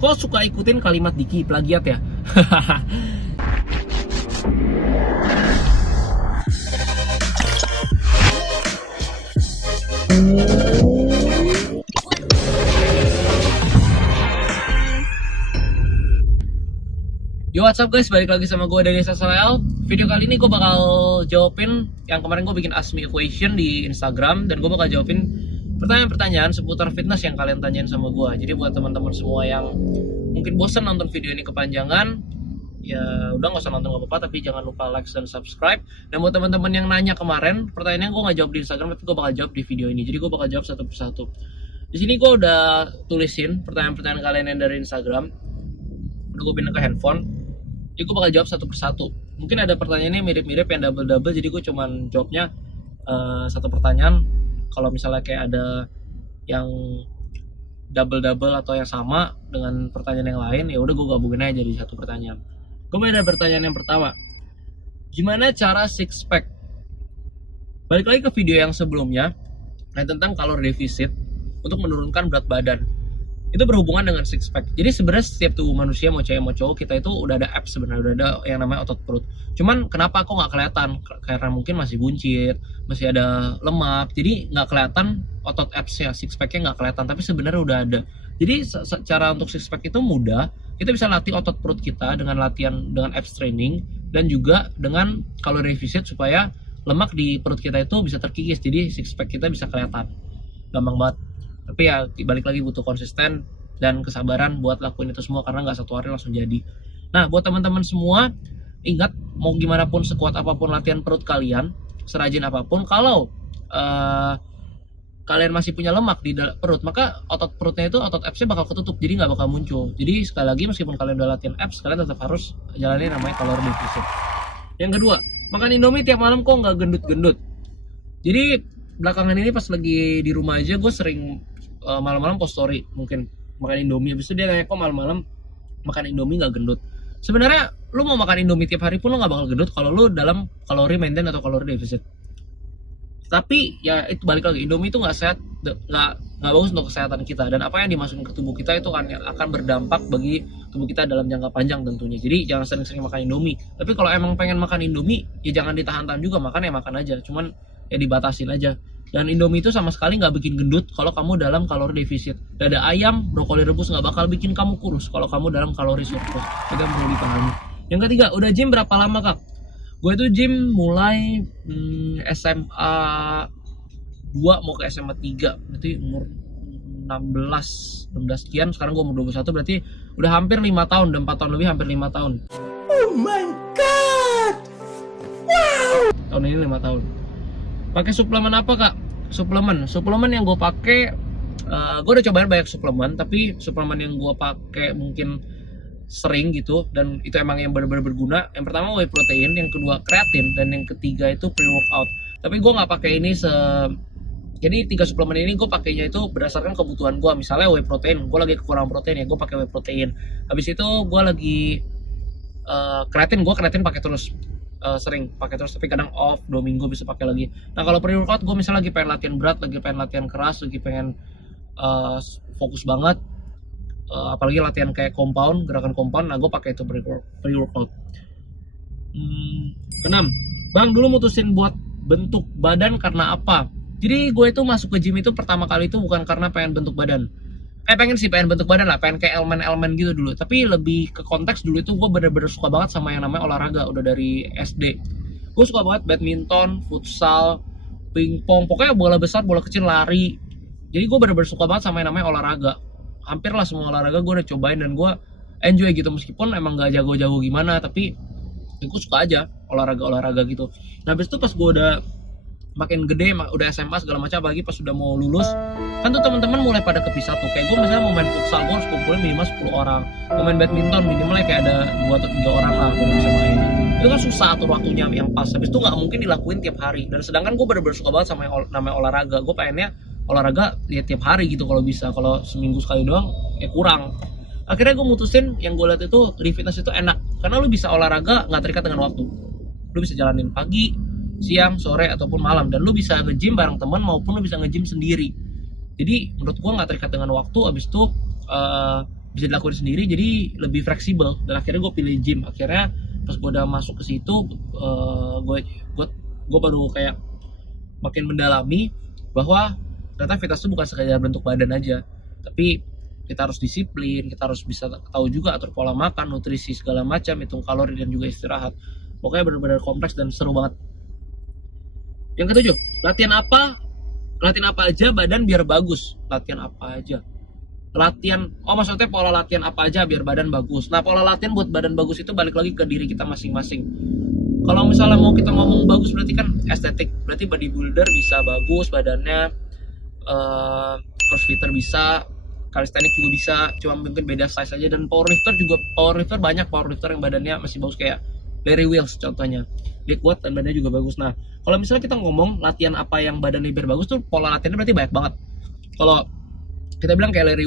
Kok suka ikutin kalimat Diki, plagiat ya? Yo, what's up guys, balik lagi sama gue Dennis Sasael. Video kali ini gue bakal jawabin yang kemarin gue bikin Ask Me a Question di Instagram. Dan gue bakal jawabin pertanyaan-pertanyaan seputar fitness yang kalian tanyain sama gue. Jadi buat teman-teman semua yang mungkin bosan nonton video ini kepanjangan, ya udah gak usah nonton gak apa-apa, tapi jangan lupa like dan subscribe. Dan buat teman-teman yang nanya kemarin, pertanyaannya gue gak jawab di Instagram, tapi gue bakal jawab di video ini. Jadi gue bakal jawab satu persatu. Di sini gue udah tulisin pertanyaan-pertanyaan kalian yang dari Instagram, udah gue pindah ke handphone. Jadi gue bakal jawab satu persatu. Mungkin ada pertanyaannya mirip-mirip yang double-double, jadi gue cuman jawabnya satu pertanyaan. Kalau misalnya kayak ada yang double-double atau yang sama dengan pertanyaan yang lain, ya udah gue gabungin aja jadi satu pertanyaan. Kemudian ada pertanyaan yang pertama, gimana cara six pack? Balik lagi ke video yang sebelumnya, tentang kalori defisit untuk menurunkan berat badan. Itu berhubungan dengan six pack. Jadi sebenarnya setiap tubuh manusia, mau cewek mau cowok, kita itu udah ada abs sebenarnya, udah ada yang namanya otot perut. Cuman kenapa kok nggak kelihatan? Karena mungkin masih buncit, masih ada lemak, jadi nggak kelihatan otot absnya, six packnya nggak kelihatan. Tapi sebenarnya udah ada. Jadi cara untuk six pack itu mudah. Kita bisa latih otot perut kita dengan latihan dengan abs training dan juga dengan kalori defisit supaya lemak di perut kita itu bisa terkikis. Jadi six pack kita bisa kelihatan. Gampang banget. Tapi ya balik lagi butuh konsisten dan kesabaran buat lakuin itu semua, karena nggak satu hari langsung jadi. Nah, buat teman-teman semua, ingat, mau gimana pun, sekuat apapun latihan perut kalian, serajin apapun, kalau kalian masih punya lemak di perut, maka otot perutnya itu, otot absnya bakal ketutup, jadi nggak bakal muncul. Jadi sekali lagi, meskipun kalian udah latihan abs, kalian tetap harus jalanin namanya kalori defisit. Yang kedua, makan Indomie tiap malam kok nggak gendut-gendut. Jadi belakangan ini pas lagi di rumah aja, gue sering malam-malam post story mungkin makan Indomie. Habis itu dia nanya, kok malam-malam makan Indomie nggak gendut? Sebenarnya lu mau makan Indomie tiap hari pun lu nggak bakal gendut kalau lu dalam kalori maintain atau kalori defisit. Tapi ya itu balik lagi, Indomie itu nggak sehat, nggak bagus untuk kesehatan kita, dan apa yang dimasukin ke tubuh kita itu akan berdampak bagi tubuh kita dalam jangka panjang tentunya. Jadi jangan sering-sering makan Indomie. Tapi kalau emang pengen makan Indomie, ya jangan ditahan-tahan juga, makan ya makan aja, cuman ya dibatasin aja. Dan Indomie itu sama sekali nggak bikin gendut kalau kamu dalam kalori defisit. Dada ayam, brokoli rebus nggak bakal bikin kamu kurus kalau kamu dalam kalori surplus. Itu yang perlu dipahami. Yang ketiga, udah gym berapa lama kak? Gue itu gym mulai SMA 2 mau ke SMA 3, berarti umur 16 sekian. Sekarang gue umur 21, berarti udah hampir 5 tahun, udah 4 tahun lebih, hampir 5 tahun. Oh my god, wow. Tahun ini 5 tahun. Pakai suplemen apa kak? Suplemen yang gue pakai, gue udah cobain banyak suplemen, tapi suplemen yang gue pakai mungkin sering gitu, dan itu emang yang benar-benar berguna. Yang pertama whey protein, yang kedua kreatin, dan yang ketiga itu pre-workout. Tapi gue nggak pakai ini jadi 3 suplemen ini gue pakainya itu berdasarkan kebutuhan gue. Misalnya whey protein, gue lagi kekurangan protein ya gue pakai whey protein. Habis itu gue lagi kreatin pakai terus. Sering pakai terus, tapi kadang off 2 minggu bisa pakai lagi. Nah kalau pre-workout, gue misalnya lagi pengen latihan berat, lagi pengen latihan keras, lagi pengen fokus banget, apalagi latihan kayak compound, gerakan compound, nah gue pakai itu pre-workout. Keenam, bang dulu mutusin buat bentuk badan karena apa? Jadi gue itu masuk ke gym itu pertama kali itu bukan karena pengen bentuk badan. Pengen bentuk badan lah, pengen kayak elemen-elemen gitu dulu. Tapi lebih ke konteks, dulu itu gue bener-bener suka banget sama yang namanya olahraga, udah dari SD. Gue suka banget badminton, futsal, pingpong, pokoknya bola besar, bola kecil, lari. Jadi gue bener-bener suka banget sama yang namanya olahraga. Hampir lah semua olahraga gue udah cobain dan gue enjoy gitu, meskipun emang gak jago-jago gimana, tapi gue suka aja olahraga gitu. Nah habis itu pas gue udah makin gede, udah SMA segala macam, apalagi pas sudah mau lulus, kan tuh teman-teman mulai pada kepisah tuh. Kayak gue misalnya mau main futsal, gue harus kumpulin minimal 10 orang. Mau main badminton minimalnya kayak ada 2 atau 3 orang lah baru bisa main. Itu kan susah atur waktunya yang pas. Habis itu nggak mungkin dilakuin tiap hari. Dan sedangkan gue bener-bener suka banget sama yang namanya olahraga. Gue pengennya olahraga ya tiap hari gitu kalau bisa. Kalau seminggu sekali doang ya kurang. Akhirnya gue mutusin, yang gue lihat itu di fitness itu enak, karena lu bisa olahraga nggak terikat dengan waktu. Lu bisa jalanin pagi, siang, sore, ataupun malam, dan lu bisa nge-gym bareng teman maupun lu bisa nge-gym sendiri. Jadi menurut gua nggak terikat dengan waktu. Abis itu bisa dilakukan sendiri, jadi lebih fleksibel. Dan akhirnya gue pilih gym. Akhirnya pas gue udah masuk ke situ, gue baru kayak makin mendalami bahwa ternyata fitness itu bukan sekedar bentuk badan aja, tapi kita harus disiplin, kita harus bisa tahu juga atur pola makan, nutrisi segala macam, hitung kalori dan juga istirahat. Pokoknya benar-benar kompleks dan seru banget. Yang ketujuh, latihan apa aja badan biar bagus. Latihan apa aja? Maksudnya pola latihan apa aja biar badan bagus. Nah, pola latihan buat badan bagus itu balik lagi ke diri kita masing-masing. Kalau misalnya mau kita ngomong bagus berarti kan estetik. Berarti bodybuilder bisa bagus badannya, crossfitter bisa, calisthenics juga bisa, cuma mungkin beda size aja. Dan powerlifter banyak powerlifter yang badannya masih bagus, kayak Larry Wheels contohnya. Dia kuat dan badannya juga bagus. Nah, kalau misalnya kita ngomong latihan apa yang badannya biar bagus tuh, pola latihannya berarti banyak banget. Kalau kita bilang kayak Larry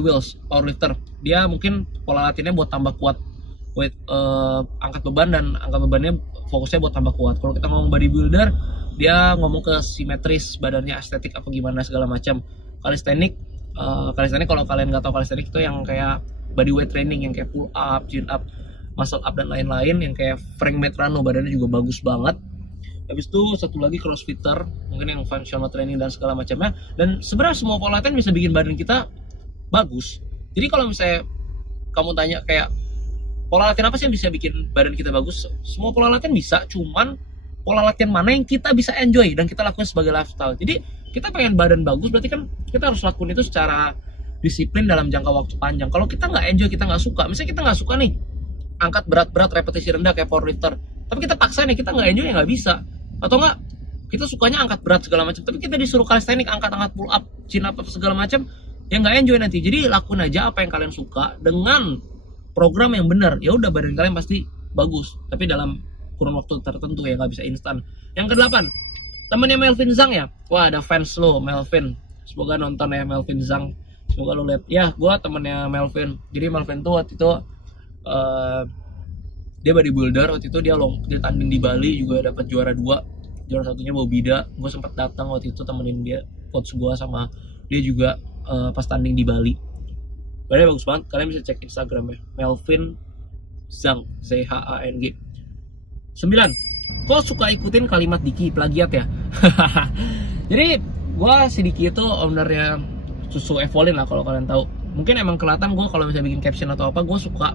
Wheels powerlifter, dia mungkin pola latihannya buat tambah kuat, angkat beban, dan angkat bebannya fokusnya buat tambah kuat. Kalau kita ngomong bodybuilder, dia ngomong ke simetris badannya, estetik apa gimana segala macam. Calisthenics kalau kalian nggak tahu, calisthenics itu yang kayak body weight training, yang kayak pull up, chin up, muscle up dan lain-lain, yang kayak Frank Metrano badannya juga bagus banget. Habis itu satu lagi crossfitter, mungkin yang functional training dan segala macamnya. Dan sebenarnya semua pola latihan bisa bikin badan kita bagus. Jadi kalau misalnya kamu tanya kayak pola latihan apa sih yang bisa bikin badan kita bagus, semua pola latihan bisa, cuman pola latihan mana yang kita bisa enjoy dan kita lakukan sebagai lifestyle. Jadi kita pengen badan bagus, berarti kan kita harus lakukan itu secara disiplin dalam jangka waktu panjang. Kalau kita nggak enjoy, kita nggak suka, misalnya kita nggak suka nih angkat berat-berat repetisi rendah kayak powerlifter, tapi kita paksa nih, kita nggak enjoy, ya nggak bisa. Atau nggak, kita sukanya angkat berat segala macam, tapi kita disuruh calisthenics, angkat pull up, chin up segala macam, ya nggak enjoy nanti. Jadi lakuin aja apa yang kalian suka dengan program yang benar, ya udah badan kalian pasti bagus, tapi dalam kurun waktu tertentu, ya nggak bisa instan. Yang ke-8, temennya Melvin Zhang ya. Wah, ada fans lo Melvin, semoga nonton ya Melvin Zhang, semoga lo lihat ya. Gue temennya Melvin. Jadi Melvin tuh waktu itu dia bodybuilder. Waktu itu dia tanding di Bali, juga dapat juara 2, juara satunya Bobida. Gue sempat datang waktu itu temenin dia, coach gue sama dia juga pas tanding di Bali. Badannya bagus banget, kalian bisa cek Instagramnya Melvin Zhang, ZHANG. 9, kok suka ikutin kalimat Diki, plagiat ya? Jadi si Diki itu ownernya susu Evolin lah, kalau kalian tahu. Mungkin emang kelihatan gue kalau misalnya bikin caption atau apa, gue suka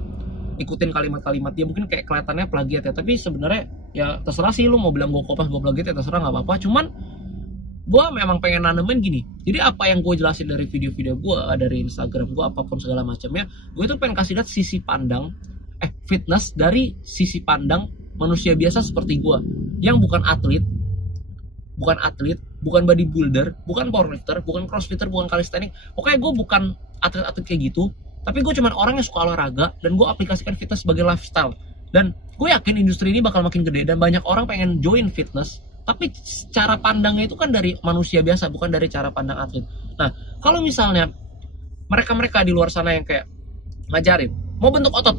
ikutin kalimat-kalimat dia. Mungkin kayak kelihatannya plagiat ya, tapi sebenarnya ya terserah sih, lu mau bilang gue kopas, gue plagiat ya terserah, nggak apa-apa. Cuman gue memang pengen nanemin gini. Jadi apa yang gue jelasin dari video-video gue, dari Instagram gue, apapun segala macamnya, gue itu pengen kasih lihat sisi pandang fitness dari sisi pandang manusia biasa seperti gue, yang bukan atlet, bukan bodybuilder, bukan powerlifter, bukan crossfitter, bukan calisthenics. Pokoknya gue bukan atlet-atlet kayak gitu, tapi gue cuman orang yang suka olahraga, dan gue aplikasikan fitness sebagai lifestyle. Dan gue yakin industri ini bakal makin gede, dan banyak orang pengen join fitness, tapi cara pandangnya itu kan dari manusia biasa, bukan dari cara pandang atlet. Nah, kalau misalnya mereka-mereka di luar sana yang kayak ngajarin, mau bentuk otot,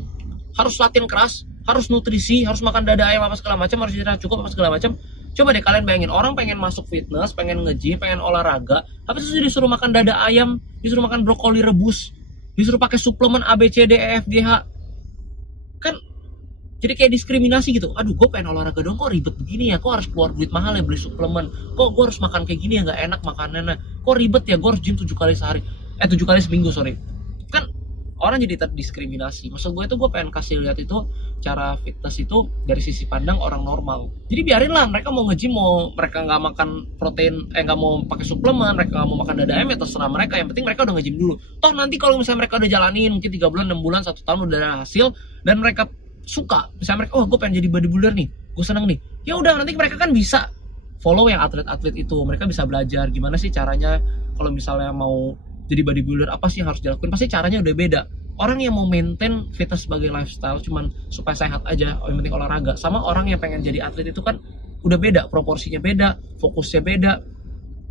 harus latihan keras, harus nutrisi, harus makan dada ayam apa segala macam, harus istirahat cukup apa segala macam. Coba deh kalian bayangin, orang pengen masuk fitness, pengen nge-gym, pengen olahraga, habis itu disuruh makan dada ayam, disuruh makan brokoli rebus, disuruh pakai suplemen A, B, C, D, E, F, G, H. Kan jadi kayak diskriminasi gitu. Aduh, gue pengen olahraga dong, kok ribet begini ya, kok harus keluar duit mahal ya beli suplemen, kok gue harus makan kayak gini ya, nggak enak makanannya, kok ribet ya, gue harus gym 7 kali seminggu, sorry. Kan orang jadi terdiskriminasi. Maksud gue itu, gue pengen kasih lihat itu cara fitness itu dari sisi pandang orang normal. Jadi biarin lah mereka mau nge-gym, mau mereka nggak makan protein, nggak mau pakai suplemen, mereka nggak mau makan dada ayam, ya terserah mereka. Yang penting mereka udah nge-gym dulu. Toh nanti kalau misalnya mereka udah jalanin mungkin 3 bulan, 6 bulan, 1 tahun udah ada hasil, dan mereka suka, misalnya mereka, oh gue pengen jadi bodybuilder nih, gue seneng nih, ya udah nanti mereka kan bisa follow yang atlet-atlet itu. Mereka bisa belajar gimana sih caranya kalau misalnya mau jadi bodybuilder, apa sih yang harus dilakukan, pasti caranya udah beda. Orang yang mau maintain fitness sebagai lifestyle cuman supaya sehat aja, yang penting olahraga, sama orang yang pengen jadi atlet itu kan udah beda, proporsinya beda, fokusnya beda.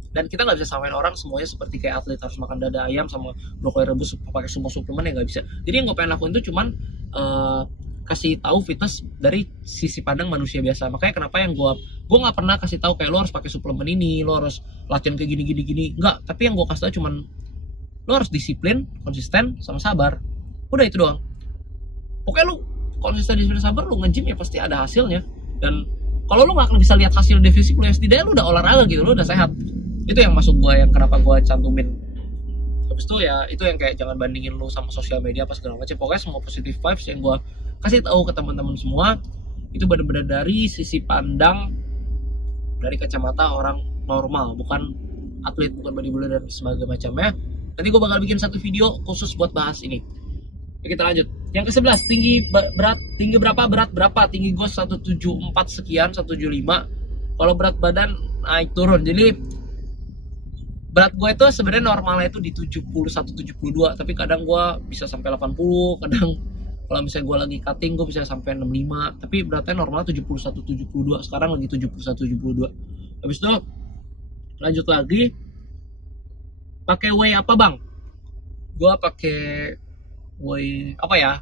Dan kita nggak bisa samain orang semuanya seperti kayak atlet harus makan dada ayam sama brokoli rebus pakai semua suplemen, ya nggak bisa. Jadi yang gue pengen lakuin itu cuman kasih tahu fitness dari sisi pandang manusia biasa. Makanya kenapa yang gue nggak pernah kasih tahu kayak lo harus pakai suplemen ini, lo harus latihan kayak gini, nggak. Tapi yang gue kasih tahu cuman Lu harus disiplin, konsisten, sama sabar. Udah itu doang. Pokoknya lu konsisten, disiplin, sabar, lu nge-gym ya pasti ada hasilnya. Dan kalau lu gak akan bisa lihat hasil di fisik lu, ya setidaknya lu udah olahraga gitu, lu udah sehat. Itu yang maksud gue, yang kenapa gue cantumin. Habis itu ya itu yang kayak jangan bandingin lu sama sosial media apa segala macam. Pokoknya semua positive vibes yang gue kasih tahu ke teman-teman semua itu benar-benar dari sisi pandang, dari kacamata orang normal, bukan atlet, bukan bodybuilder dan sebagainya macamnya. Nanti gue bakal bikin satu video khusus buat bahas ini. Oke, kita lanjut. Yang ke-11, tinggi berapa, berat berapa? Tinggi gue 174 sekian, 175. Kalau berat badan naik turun. Jadi berat gue itu sebenarnya normalnya itu di 71, 72, tapi kadang gue bisa sampai 80, kadang kalau misalnya gue lagi cutting gue bisa sampai 65, tapi beratnya normal 71, 72, sekarang lagi 71, 72. Habis itu lanjut lagi, pakai whey apa bang? Gue pakai whey apa ya?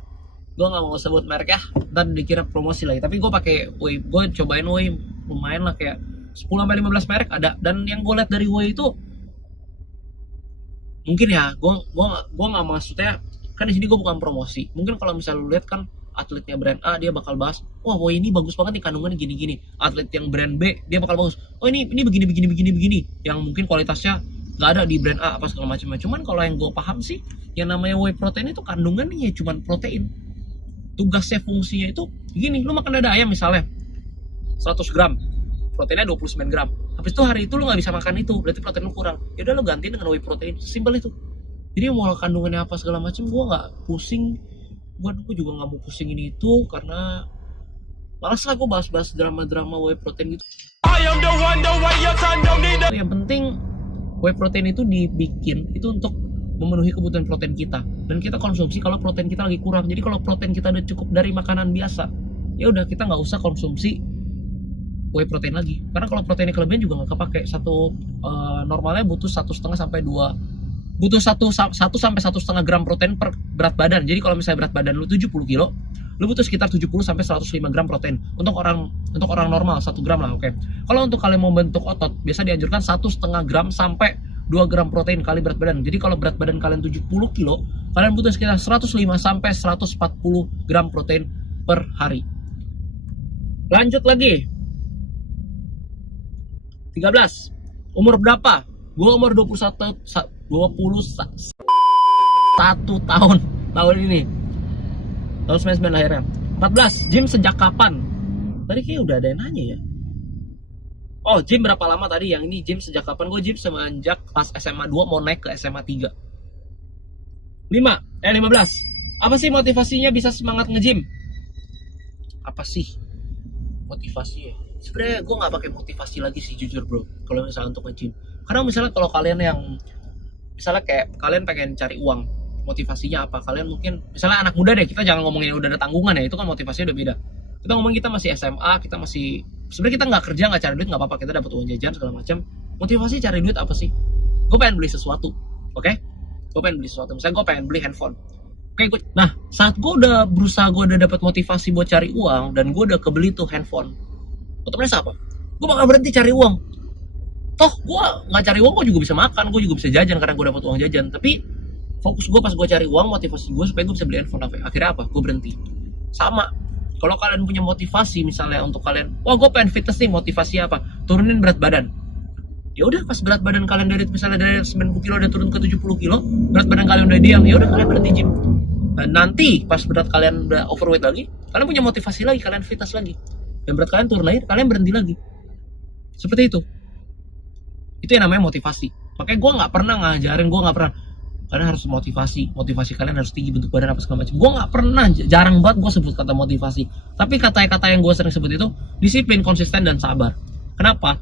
Gue nggak mau sebut merek ya, ntar dikira promosi lagi. Tapi gue pakai whey, gue cobain whey lumayan lah, kayak 10-15 merek ada. Dan yang gue lihat dari whey itu, mungkin ya, gue nggak maksudnya, kan di sini gue bukan promosi. Mungkin kalau misalnya lu lihat kan atletnya brand A, dia bakal bahas, wah whey ini bagus banget nih kandungannya gini-gini. Atlet yang brand B, dia bakal bagus, oh ini begini. Yang mungkin kualitasnya nggak ada di brand A apa segala macamnya. Cuman kalau yang gue paham sih, yang namanya whey protein itu kandungannya ya cuman protein. Tugasnya, fungsinya itu gini, lu makan dada ayam misalnya 100 gram, proteinnya 29 gram. Habis itu hari itu lu nggak bisa makan itu, berarti protein lu kurang. Ya udah lu gantiin dengan whey protein, simpel itu. Jadi mau kandungannya apa segala macam, gue nggak pusing. Gue juga nggak mau pusing ini itu, karena malas lah gue bahas drama whey protein gitu. Yang penting whey protein itu dibikin itu untuk memenuhi kebutuhan protein kita, dan kita konsumsi kalau protein kita lagi kurang. Jadi kalau protein kita udah cukup dari makanan biasa, ya udah kita nggak usah konsumsi whey protein lagi. Karena kalau proteinnya kelebihan juga nggak kepake. Normalnya butuh 1,5 sampai 2, butuh 1 sampai 1,5 gram protein per berat badan. Jadi kalau misalnya berat badan lu 70 kilo, lu butuh sekitar 70 sampai 105 gram protein untuk orang normal, 1 gram lah, oke. Kalau untuk kalian mau bentuk otot, biasa dianjurkan 1,5 gram sampai 2 gram protein kali berat badan. Jadi kalau berat badan kalian 70 kilo, kalian butuh sekitar 105 sampai 140 gram protein per hari. Lanjut lagi. 13. Umur berapa? Gue umur 21 tahun ini. Tahun 99 lahirnya. 14. Gym sejak kapan? Tadi kayak udah ada yang nanya ya. Oh, gym berapa lama tadi? Yang ini gym sejak kapan? Gue gym semenjak pas SMA 2 mau naik ke SMA 3. 15. Apa sih motivasinya bisa semangat nge-gym? Apa sih motivasinya? Sebenarnya gue nggak pakai motivasi lagi sih, jujur bro, kalau misalnya untuk nge-gym. Karena misalnya kalau kalian yang misalnya kayak kalian pengen cari uang, motivasinya apa? Kalian mungkin misalnya anak muda deh, kita jangan ngomongin udah ada tanggungan ya, itu kan motivasinya udah beda. Kita ngomong kita masih SMA, kita masih sebenarnya kita nggak kerja, nggak cari duit, nggak apa-apa, kita dapat uang jajan segala macam. Motivasi cari duit apa sih? Gue pengen beli sesuatu, oke? Gue pengen beli sesuatu, misalnya gue pengen beli handphone. Nah, saat gue udah berusaha, gue udah dapat motivasi buat cari uang dan gue udah kebeli tuh handphone, otomatis apa? Gue bakal berhenti cari uang. Toh gue nggak cari uang, gue juga bisa makan, gue juga bisa jajan karena gue dapat uang jajan. Tapi fokus gue pas gue cari uang, motivasi gue supaya gue bisa beli handphone. Akhirnya apa? Gue berhenti. Sama. Kalau kalian punya motivasi misalnya untuk kalian, wah gue pengen fitness nih, motivasi apa? Turunin berat badan. Ya udah, pas berat badan kalian dari misalnya dari 90 kilo udah turun ke 70 kilo, berat badan kalian udah ideal, ya udah kalian berhenti gym. Nah, nanti pas berat kalian udah overweight lagi, kalian punya motivasi lagi, kalian fitness lagi. Dan berat kalian turun lagi, kalian berhenti lagi. Seperti itu. Itu yang namanya motivasi. Makanya gue nggak pernah ngajarin, gue nggak pernah, kalian harus motivasi kalian harus tinggi, bentuk badan apa segala macam. Gue nggak pernah, jarang banget gue sebut kata motivasi. Tapi kata-kata yang gue sering sebut itu disiplin, konsisten, dan sabar. Kenapa?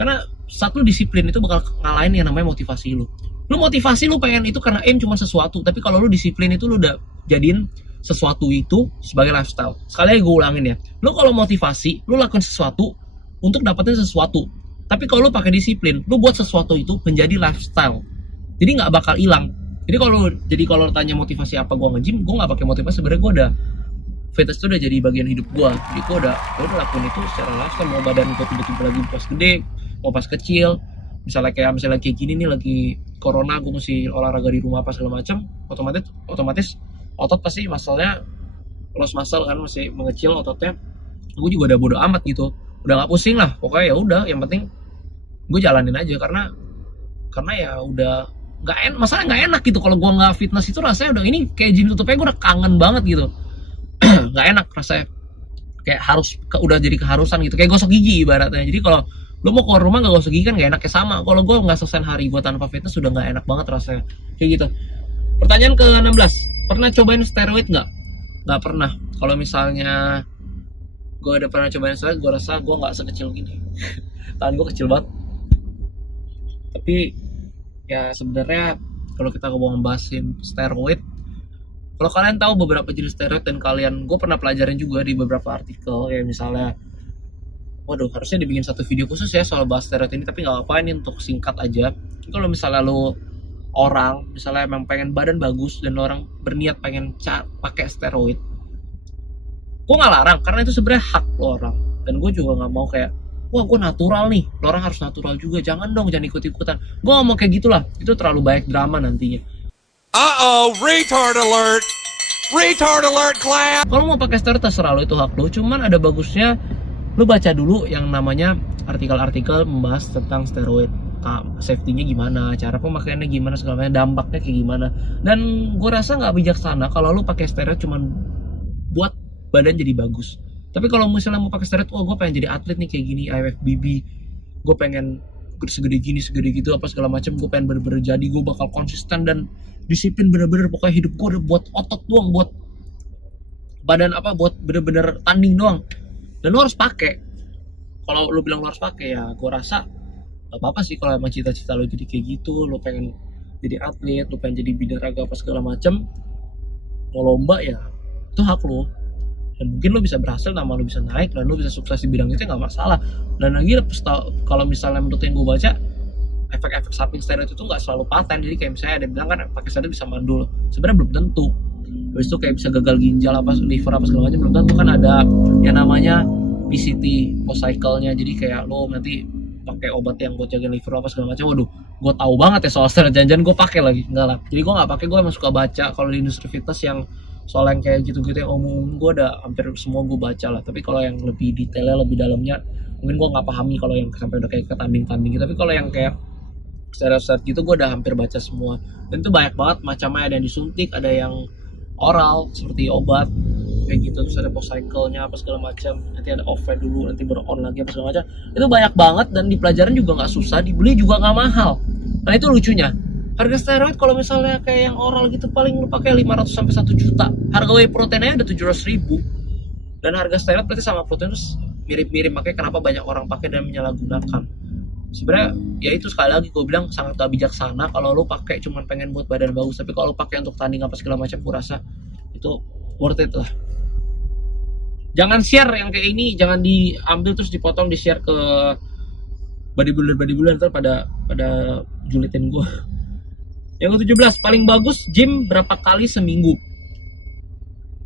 Karena satu disiplin itu bakal ngalahin yang namanya motivasi lu. Lu motivasi lu pengen itu karena aim cuma sesuatu, tapi kalau lu disiplin itu lu udah jadiin sesuatu itu sebagai lifestyle. Sekali lagi gue ulangin ya, lu kalau motivasi lu lakukan sesuatu untuk dapetin sesuatu, tapi kalau lu pakai disiplin, lu buat sesuatu itu menjadi lifestyle, jadi nggak bakal hilang. Jadi kalau tanya motivasi apa gue nge-gym, gue nggak pakai motivasi. Sebenarnya gue udah fitness itu udah jadi bagian hidup gue. Jadi gue udah lakuin itu secara lifestyle. Mau badan gue tiba-tiba lagi pas gede, mau pas kecil, misalnya kayak gini nih lagi corona, gue mesti olahraga di rumah apa segala macam, otomatis otot pasti masalahnya loss muscle kan, masih mengecil ototnya. Gue juga udah bodo amat gitu, udah nggak pusing lah pokoknya. Ya udah, yang penting gue jalanin aja karena ya udah masalah nggak enak gitu kalau gue nggak fitness. Itu rasanya udah, ini kayak gym tutupnya gue udah kangen banget gitu. Nggak enak rasanya, kayak udah jadi keharusan gitu, kayak gosok gigi ibaratnya. Jadi kalau lo mau keluar rumah nggak gosok gigi kan nggak enak, kayak sama kalau gue nggak selesai hari gue tanpa fitness sudah nggak enak banget rasanya kayak gitu. Pertanyaan ke-16, pernah cobain steroid nggak? Nggak pernah. Kalau misalnya gue udah pernah cobain steroid, gue rasa gue nggak sekecil gini. Tangan gue kecil banget. Tapi ya sebenarnya kalau kita ngomong bahasin steroid, kalau kalian tahu beberapa jenis steroid dan gue pernah pelajarin juga di beberapa artikel, ya misalnya, waduh harusnya dibikin satu video khusus ya soal bahas steroid ini, tapi nggak apa-apa, ini untuk singkat aja. Kalau misalnya lo orang misalnya emang pengen badan bagus dan orang berniat pengen pakai steroid, gue nggak larang karena itu sebenarnya hak lo orang. Dan gue juga nggak mau kayak, wah gue natural nih, lo orang harus natural juga, jangan dong, jangan ikut-ikutan. Gue nggak mau kayak gitulah, itu terlalu banyak drama nantinya. Retard alert! Retard alert, class! Kalau mau pakai steroid terserah lo, itu hak lo. Cuman ada bagusnya lo baca dulu yang namanya artikel-artikel membahas tentang steroid, safety-nya gimana, cara pemakaiannya gimana, segala macam, dampaknya kayak gimana. Dan gue rasa nggak bijaksana kalau lo pakai steroid cuman buat badan jadi bagus. Tapi kalau misalnya mau pakai steroid, gue pengen jadi atlet nih kayak gini, IFBB, gue pengen segede gini, segede gitu, apa segala macam, gue pengen bener-bener jadi, gue bakal konsisten dan disiplin bener-bener, pokoknya hidup gue udah buat otot doang, buat badan buat bener-bener tanding doang. Dan lo harus pakai. Kalau lo bilang lo harus pakai, ya gue rasa gak apa-apa sih kalau emang cita-cita lo jadi kayak gitu, lo pengen jadi atlet, lo pengen jadi binaraga apa segala macam, mau lomba ya itu hak lo. Dan mungkin lo bisa berhasil, nama lo bisa naik, dan lo bisa sukses di bidang itu, nggak masalah. Dan lagi kalau misalnya menurut yang gue baca, efek-efek samping steroid itu nggak selalu paten. Jadi kayak misalnya ada bilang kan pakai steroid bisa mandul, sebenarnya belum tentu. Habis itu kayak bisa gagal ginjal apa liver apa segala macam, belum tentu. Kan ada yang namanya PCT, post cycle-nya. Jadi kayak lo nanti pakai obat yang buat jaga liver apa segala macam. Waduh, gue tahu banget ya soal steroid, jangan-jangan gue pakai lagi. Enggak lah, jadi gue nggak pakai. Gue emang suka baca kalau di industri fitness yang soal yang kayak gitu-gitu yang umum, gue udah hampir semua gue baca lah. Tapi kalau yang lebih detailnya, lebih dalamnya, mungkin gue nggak pahami kalau yang sampai udah kayak ketanding-tanding gitu. Tapi kalau yang kayak steroid gitu, gue udah hampir baca semua. Dan itu banyak banget macamnya, ada yang disuntik, ada yang oral seperti obat kayak gitu, terus ada post cycle-nya apa segala macam, nanti ada off dulu, nanti baru on lagi apa segala macam. Itu banyak banget dan di pelajaran juga nggak susah, dibeli juga nggak mahal. Nah itu lucunya, harga steroid kalau misalnya kayak yang oral gitu paling lu pakai 500 sampai 1 juta. Harga whey proteinnya ada 700.000. Dan harga steroid berarti sama protein terus mirip-mirip, makanya kenapa banyak orang pakai dan menyalahgunakan. Sebenarnya ya itu, sekali lagi gue bilang sangat gak bijaksana kalau lu pakai cuman pengen buat badan bagus. Tapi kalau lu pakai untuk tanding apa segala macam, gue rasa itu worth it lah. Jangan share yang kayak ini, jangan diambil terus dipotong di share ke bodybuilder ntar pada julitin gue. Yang ke-17, paling bagus gym berapa kali seminggu?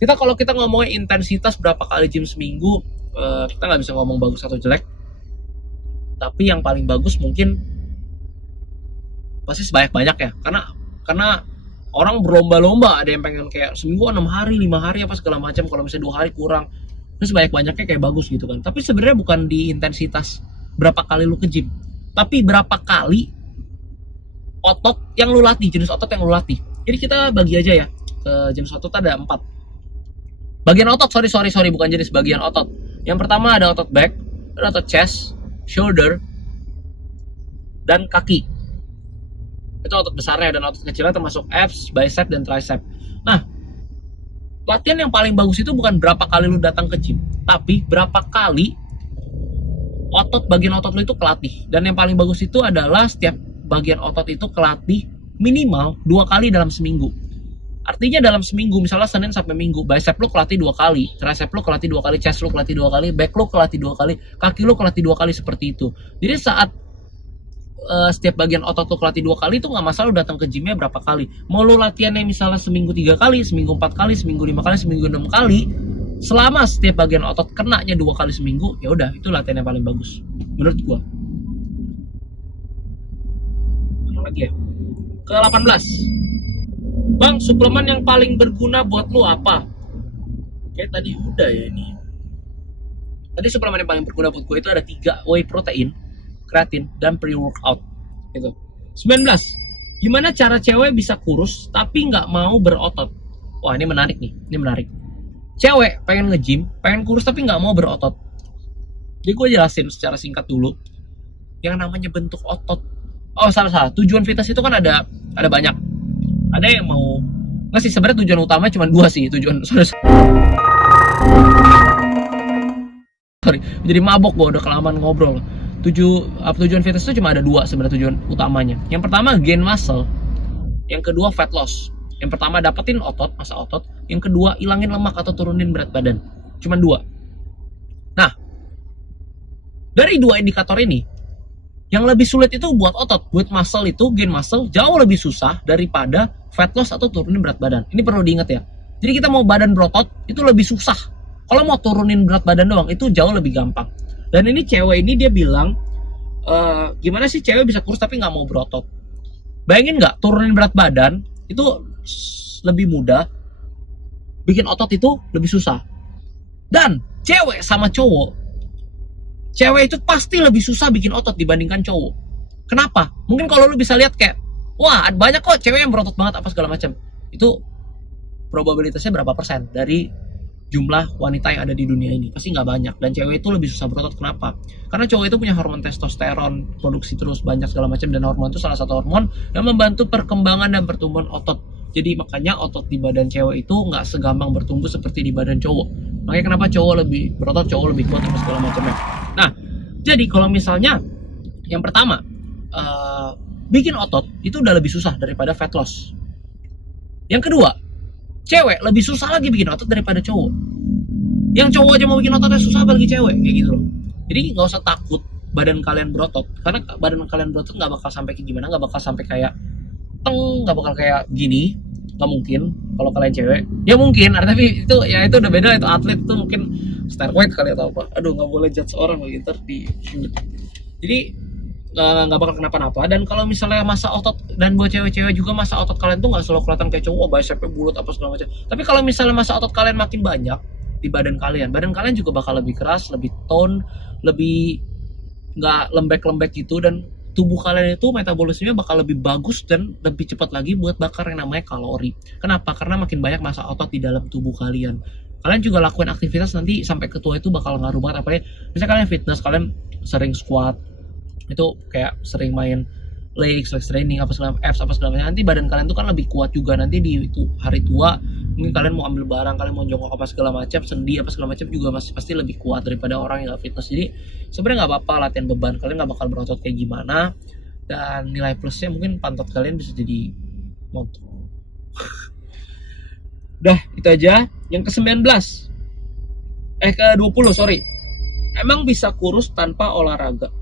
Kalau kita ngomongin intensitas berapa kali gym seminggu, kita nggak bisa ngomong bagus atau jelek. Tapi yang paling bagus mungkin pasti sebanyak-banyak ya, karena orang berlomba-lomba, ada yang pengen kayak seminggu 6 hari, 5 hari apa segala macam. Kalau misalnya 2 hari kurang, terus banyak-banyaknya kayak bagus gitu kan. Tapi sebenarnya bukan di intensitas berapa kali lu ke gym, tapi berapa kali otot yang lu latih, jenis otot yang lu latih. Jadi kita bagi aja ya, ke jenis otot ada 4 bagian otot, sorry bukan jenis bagian otot. Yang pertama ada otot back, ada otot chest, shoulder, dan kaki. Itu otot besarnya, dan otot kecilnya termasuk abs, bicep, dan tricep. Nah, latihan yang paling bagus itu bukan berapa kali lu datang ke gym, tapi berapa kali bagian otot lu itu kelatih. Dan yang paling bagus itu adalah setiap bagian otot itu kelatih minimal 2 kali dalam seminggu. Artinya dalam seminggu, misalnya Senin sampai Minggu, bicep lu kelatih 2 kali, tricep lu kelatih 2 kali, chest lu kelatih 2 kali, back lu kelatih 2 kali, kaki lu kelatih 2 kali, seperti itu. Jadi saat setiap bagian otot lu kelatih 2 kali, itu nggak masalah lu datang ke gymnya berapa kali. Mau lu latihannya misalnya seminggu 3 kali, seminggu 4 kali, seminggu 5 kali, seminggu 6 kali, selama setiap bagian otot kenanya 2 kali seminggu, ya udah itu latihan yang paling bagus menurut gua. lagi ya. Ke-18. Bang, suplemen yang paling berguna buat lu apa? Kayak tadi udah ya ini. Tadi suplemen yang paling berguna buat gue itu ada 3, whey protein, kreatin, dan pre-workout. Gitu. 19. Gimana cara cewek bisa kurus tapi nggak mau berotot? Wah, ini menarik nih. Ini menarik. Cewek pengen nge-gym, pengen kurus tapi nggak mau berotot. Jadi gue jelasin secara singkat dulu. Yang namanya bentuk otot. Oh, salah. Tujuan fitness itu kan ada banyak. Ada yang mau nggak sih, sebenarnya tujuan utama cuma 2 sih. Sorry, jadi mabok gue udah kelamaan ngobrol. Tujuan fitness itu cuma ada 2 sebenarnya tujuan utamanya. Yang pertama gain muscle, yang kedua fat loss. Yang pertama dapetin otot, massa otot. Yang kedua ilangin lemak atau turunin berat badan. Cuma 2. Nah, dari 2 indikator ini, yang lebih sulit itu buat otot, buat muscle itu gain muscle jauh lebih susah daripada fat loss atau turunin berat badan. Ini perlu diingat ya. Jadi kita mau badan berotot itu lebih susah. Kalau mau turunin berat badan doang itu jauh lebih gampang. Dan ini cewek ini dia bilang, gimana sih cewek bisa kurus tapi nggak mau berotot? Bayangin nggak, turunin berat badan itu lebih mudah, bikin otot itu lebih susah. Dan cewek sama cowok, cewek itu pasti lebih susah bikin otot dibandingkan cowok. Kenapa? Mungkin kalau lu bisa lihat kayak, wah banyak kok cewek yang berotot banget apa segala macam. Itu probabilitasnya berapa persen dari jumlah wanita yang ada di dunia ini? Pasti nggak banyak. Dan cewek itu lebih susah berotot. Kenapa? Karena cowok itu punya hormon testosteron, produksi terus banyak segala macam, dan hormon itu salah satu hormon yang membantu perkembangan dan pertumbuhan otot. Jadi makanya otot di badan cewek itu nggak segampang bertumbuh seperti di badan cowok. Makanya kenapa cowok lebih berotot, cowok lebih kuat, dan segala macamnya. Nah, jadi kalau misalnya yang pertama bikin otot itu udah lebih susah daripada fat loss. Yang kedua, cewek lebih susah lagi bikin otot daripada cowok. Yang cowok aja mau bikin ototnya susah, apalagi cewek, kayak gitu loh. Jadi nggak usah takut badan kalian berotot, karena badan kalian berotot nggak bakal sampai kayak gimana, nggak bakal sampai kayak nggak bakal kayak gini, nggak mungkin. Kalau kalian cewek, ya mungkin, tapi itu ya itu udah beda. Itu atlet tuh mungkin steroid kali atau apa. Aduh, nggak boleh judge orang lagi ntar di. Jadi nggak bakal kenapa-napa. Dan kalau misalnya masa otot, dan buat cewek-cewek juga masa otot kalian tuh nggak selalu kelihatan kayak cowok, bicepnya bulat apa segala macam. Tapi kalau misalnya masa otot kalian makin banyak di badan kalian juga bakal lebih keras, lebih tone, lebih nggak lembek-lembek gitu, dan tubuh kalian itu metabolismenya bakal lebih bagus dan lebih cepat lagi buat bakar yang namanya kalori. Kenapa? Karena makin banyak massa otot di dalam tubuh kalian. Kalian juga lakuin aktivitas nanti sampai ketua itu bakal ngaruh banget. Apalagi misalnya kalian fitness, kalian sering squat, itu kayak sering main legs, legs training, apa segala abs, apa segala macam. Nanti badan kalian tuh kan lebih kuat juga. Nanti di itu hari tua, mungkin kalian mau ambil barang, kalian mau jongkok apa segala macam, sendi apa segala macam juga masih pasti lebih kuat daripada orang yang gak fitness. Jadi sebenarnya nggak apa-apa latihan beban, kalian nggak bakal berotot kayak gimana. Dan nilai plusnya mungkin pantat kalian bisa jadi montok. Udah, itu aja. Yang ke-19 ke-20, sorry. Emang bisa kurus tanpa olahraga?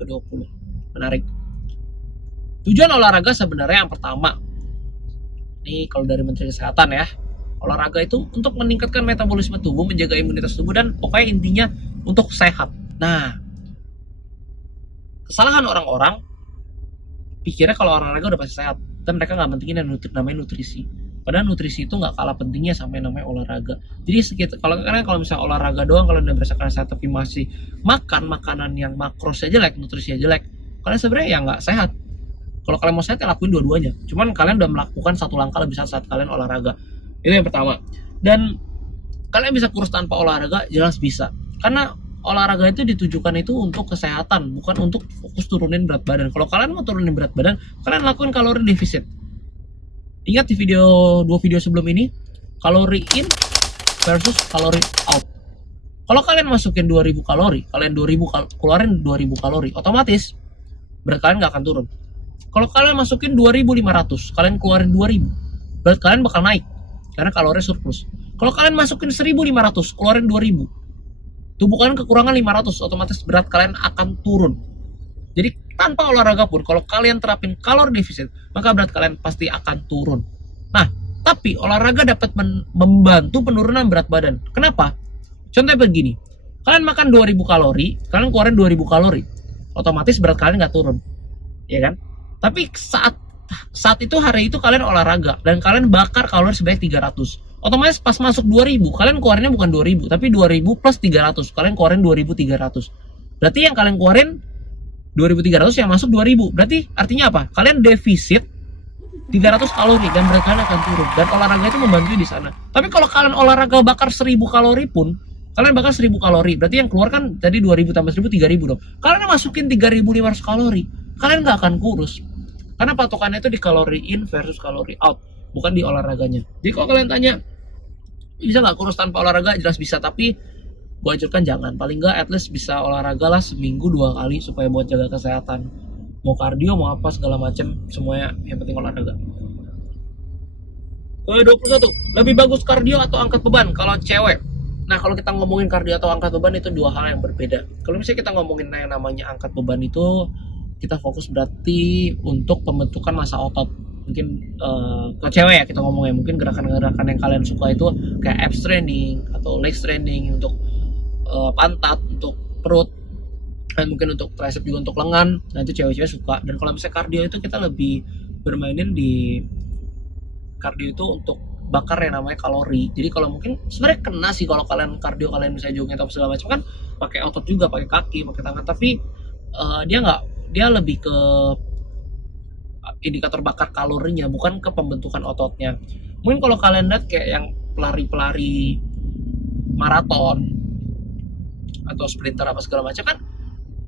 Ke-20. Menarik. Tujuan olahraga sebenarnya yang pertama, ini kalau dari Menteri Kesehatan ya, olahraga itu untuk meningkatkan metabolisme tubuh, menjaga imunitas tubuh, dan pokoknya intinya untuk sehat. Nah, kesalahan orang-orang pikirnya kalau olahraga udah pasti sehat, dan mereka nggak pentingin yang namanya nutrisi. Padahal nutrisi itu nggak kalah pentingnya sama yang namanya olahraga. Jadi sekitar kalau misalnya olahraga doang, kalau udah berdasarkan sehat tapi masih makan makanan yang makrosnya jelek, nutrisinya jelek, kalian sebenarnya ya nggak sehat. Kalau kalian mau sehat ya lakuin dua-duanya. Cuman kalian udah melakukan satu langkah lebih saat kalian olahraga. Itu yang pertama. Dan kalian bisa kurus tanpa olahraga, jelas bisa. Karena olahraga itu ditujukan itu untuk kesehatan, bukan untuk fokus turunin berat badan. Kalau kalian mau turunin berat badan, kalian lakuin kalori defisit. Ingat di dua video sebelum ini, kalori in versus kalori out. Kalau kalian masukin 2000 kalori, kalian keluarin 2000 kalori, otomatis berat kalian nggak akan turun. Kalau kalian masukin 2500, kalian keluarin 2000, berat kalian bakal naik karena kalori surplus. Kalau kalian masukin 1500, keluarin 2000, tubuh kalian kekurangan 500, otomatis berat kalian akan turun. Jadi tanpa olahraga pun, kalau kalian terapin kalori defisit, maka berat kalian pasti akan turun. Nah, tapi olahraga dapat membantu penurunan berat badan. Kenapa? Contohnya begini, kalian makan 2000 kalori, kalian keluarin 2000 kalori, otomatis berat kalian nggak turun, ya kan? Tapi saat itu hari itu kalian olahraga dan kalian bakar kalori sebanyak 300. Otomatis pas masuk 2000, kalian keluarinnya bukan 2000, tapi 2000 plus 300. Kalian keluarin 2300. Berarti yang kalian keluarin 2300, yang masuk 2000. Berarti artinya apa? Kalian defisit 300 kalori dan berat kalian akan turun. Dan olahraga itu membantu di sana. Tapi kalau kalian olahraga bakar 1000 kalori pun, kalian bakar 1000 kalori. Berarti yang keluar kan tadi 2000 tambah 1000 3000 dong. Kalian masukin 3500 kalori. Kalian nggak akan kurus. Karena patokannya itu di kalori in versus kalori out, bukan di olahraganya. Jadi kalau kalian tanya, bisa nggak kurus tanpa olahraga? Jelas bisa, tapi gue anjurkan jangan. Paling nggak at least bisa olahraga lah seminggu 2 kali supaya buat jaga kesehatan. Mau kardio, mau apa segala macam, semuanya yang penting olahraga. 21. Lebih bagus kardio atau angkat beban kalau cewek? Nah, kalau kita ngomongin kardio atau angkat beban itu dua hal yang berbeda. Kalau misalnya kita ngomongin yang namanya angkat beban itu, kita fokus berarti untuk pembentukan massa otot. Mungkin ke cewek ya kita ngomongnya, mungkin gerakan-gerakan yang kalian suka itu kayak abs training atau legs training untuk pantat, untuk perut, dan mungkin untuk tricep juga, untuk lengan. Nah, itu cewek-cewek suka. Dan kalau misalnya kardio itu kita lebih bermainin di kardio itu untuk bakar yang namanya kalori. Jadi kalau mungkin sebenarnya kena sih kalau kalian kardio, kalian bisa jogging atau segala macam kan pakai otot juga, pakai kaki, pakai tangan, tapi dia lebih ke indikator bakar kalorinya, bukan ke pembentukan ototnya. Mungkin kalau kalian lihat kayak yang pelari-pelari maraton atau sprinter apa segala macam kan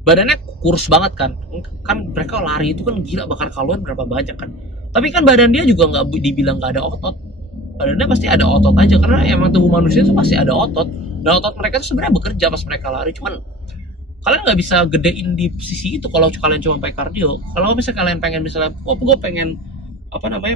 badannya kurus banget kan mereka lari itu kan gila, bakar kalori berapa banyak kan, tapi kan badan dia juga nggak dibilang nggak ada otot. Badannya pasti ada otot aja, karena emang tubuh manusia itu pasti ada otot, dan otot mereka itu sebenarnya bekerja pas mereka lari. Cuman kalian nggak bisa gedein di sisi itu kalau kalian cuma pakai kardio. Kalau misalnya kalian pengen, misalnya gue pengen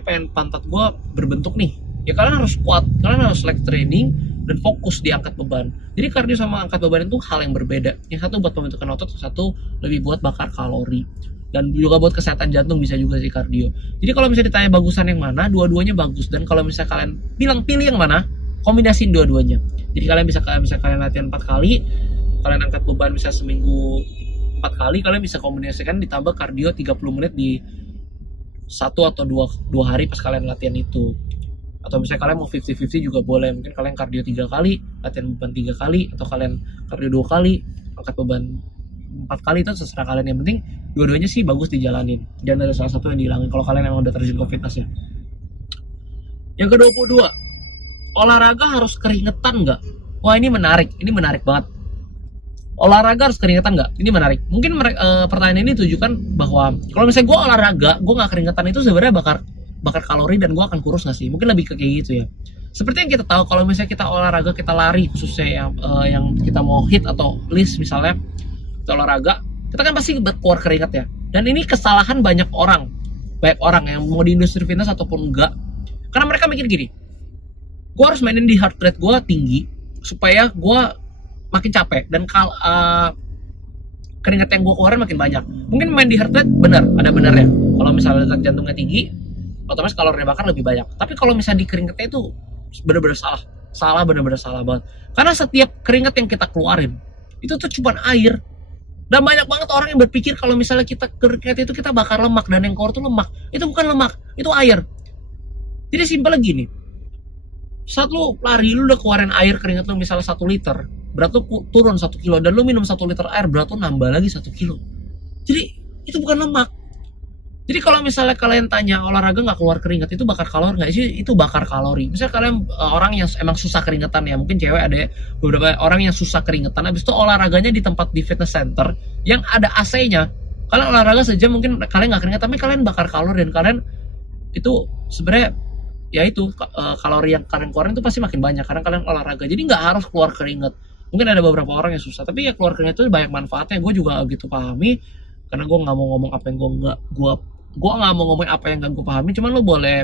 pengen pantat gue berbentuk nih, ya kalian harus kuat, kalian harus leg training dan fokus di angkat beban. Jadi kardio sama angkat beban itu hal yang berbeda. Yang satu buat pembentukan otot, satu lebih buat bakar kalori. Dan juga buat kesehatan jantung bisa juga sih kardio. Jadi kalau misalnya ditanya bagusan yang mana, dua-duanya bagus. Dan kalau misalnya kalian bilang pilih yang mana, kombinasiin dua-duanya. Jadi kalian bisa kalian latihan 4 kali, kalian angkat beban bisa seminggu 4 kali, kalian bisa kombinasikan ditambah kardio 30 menit di 1 atau 2 hari pas kalian latihan itu. Atau misalnya kalian mau 50-50 juga boleh. Mungkin kalian kardio 3 kali, latihan beban 3 kali, atau kalian kardio 2 kali, angkat beban 4 kali, itu terserah kalian. Yang penting dua-duanya sih bagus dijalanin, jangan ada salah satu yang dihilangin kalau kalian emang udah terjun ke fitness ya. Yang ke-22, olahraga harus keringetan nggak? Wah, ini menarik banget. Olahraga harus keringetan nggak? Ini menarik. Mungkin pertanyaan ini tujukan bahwa kalau misalnya gue olahraga, gue nggak keringetan, itu sebenarnya bakar kalori dan gue akan kurus nggak sih? Mungkin lebih ke kayak gitu ya. Seperti yang kita tahu, kalau misalnya kita olahraga, kita lari, khususnya yang kita mau hit atau list misalnya, kita olahraga, kita kan pasti keluar keringat ya. Dan ini kesalahan banyak orang yang mau di industri fitness ataupun enggak, karena mereka mikir gini, gue harus mainin di heart rate gue tinggi supaya gue makin capek, dan keringat yang gue keluarin makin banyak. Mungkin main di heart rate benar, ada benernya. Kalau misalnya detak jantungnya tinggi, otomatis kalori bakar lebih banyak. Tapi kalau misalnya di keringatnya itu benar-benar salah, benar-benar salah banget. Karena setiap keringat yang kita keluarin itu tuh cuma air. Dan banyak banget orang yang berpikir kalau misalnya kita keringat itu kita bakar lemak, dan yang keluar itu lemak. Itu bukan lemak, itu air. Jadi simpel gini, saat lu lari, lu udah keluarin air keringat lu misalnya 1 liter, berat lu turun 1 kilo, dan lu minum 1 liter air, berat lu nambah lagi 1 kilo. Jadi itu bukan lemak. Jadi kalau misalnya kalian tanya olahraga nggak keluar keringat itu bakar kalori nggak sih? Itu bakar kalori. Misalnya kalian orang yang emang susah keringetan ya, mungkin cewek ada beberapa orang yang susah keringetan, habis itu olahraganya di tempat di fitness center yang ada AC-nya. Kalian olahraga sejam mungkin kalian nggak keringat, tapi kalian bakar kalori, dan kalian itu sebenarnya ya itu kalori yang kalian keluarin itu pasti makin banyak karena kalian olahraga. Jadi nggak harus keluar keringat. Mungkin ada beberapa orang yang susah, tapi ya keluar keringat itu banyak manfaatnya. Gue juga gitu pahami, karena gue nggak mau ngomong apa yang gue nggak mau ngomong apa yang gak gue pahami. Cuman lo boleh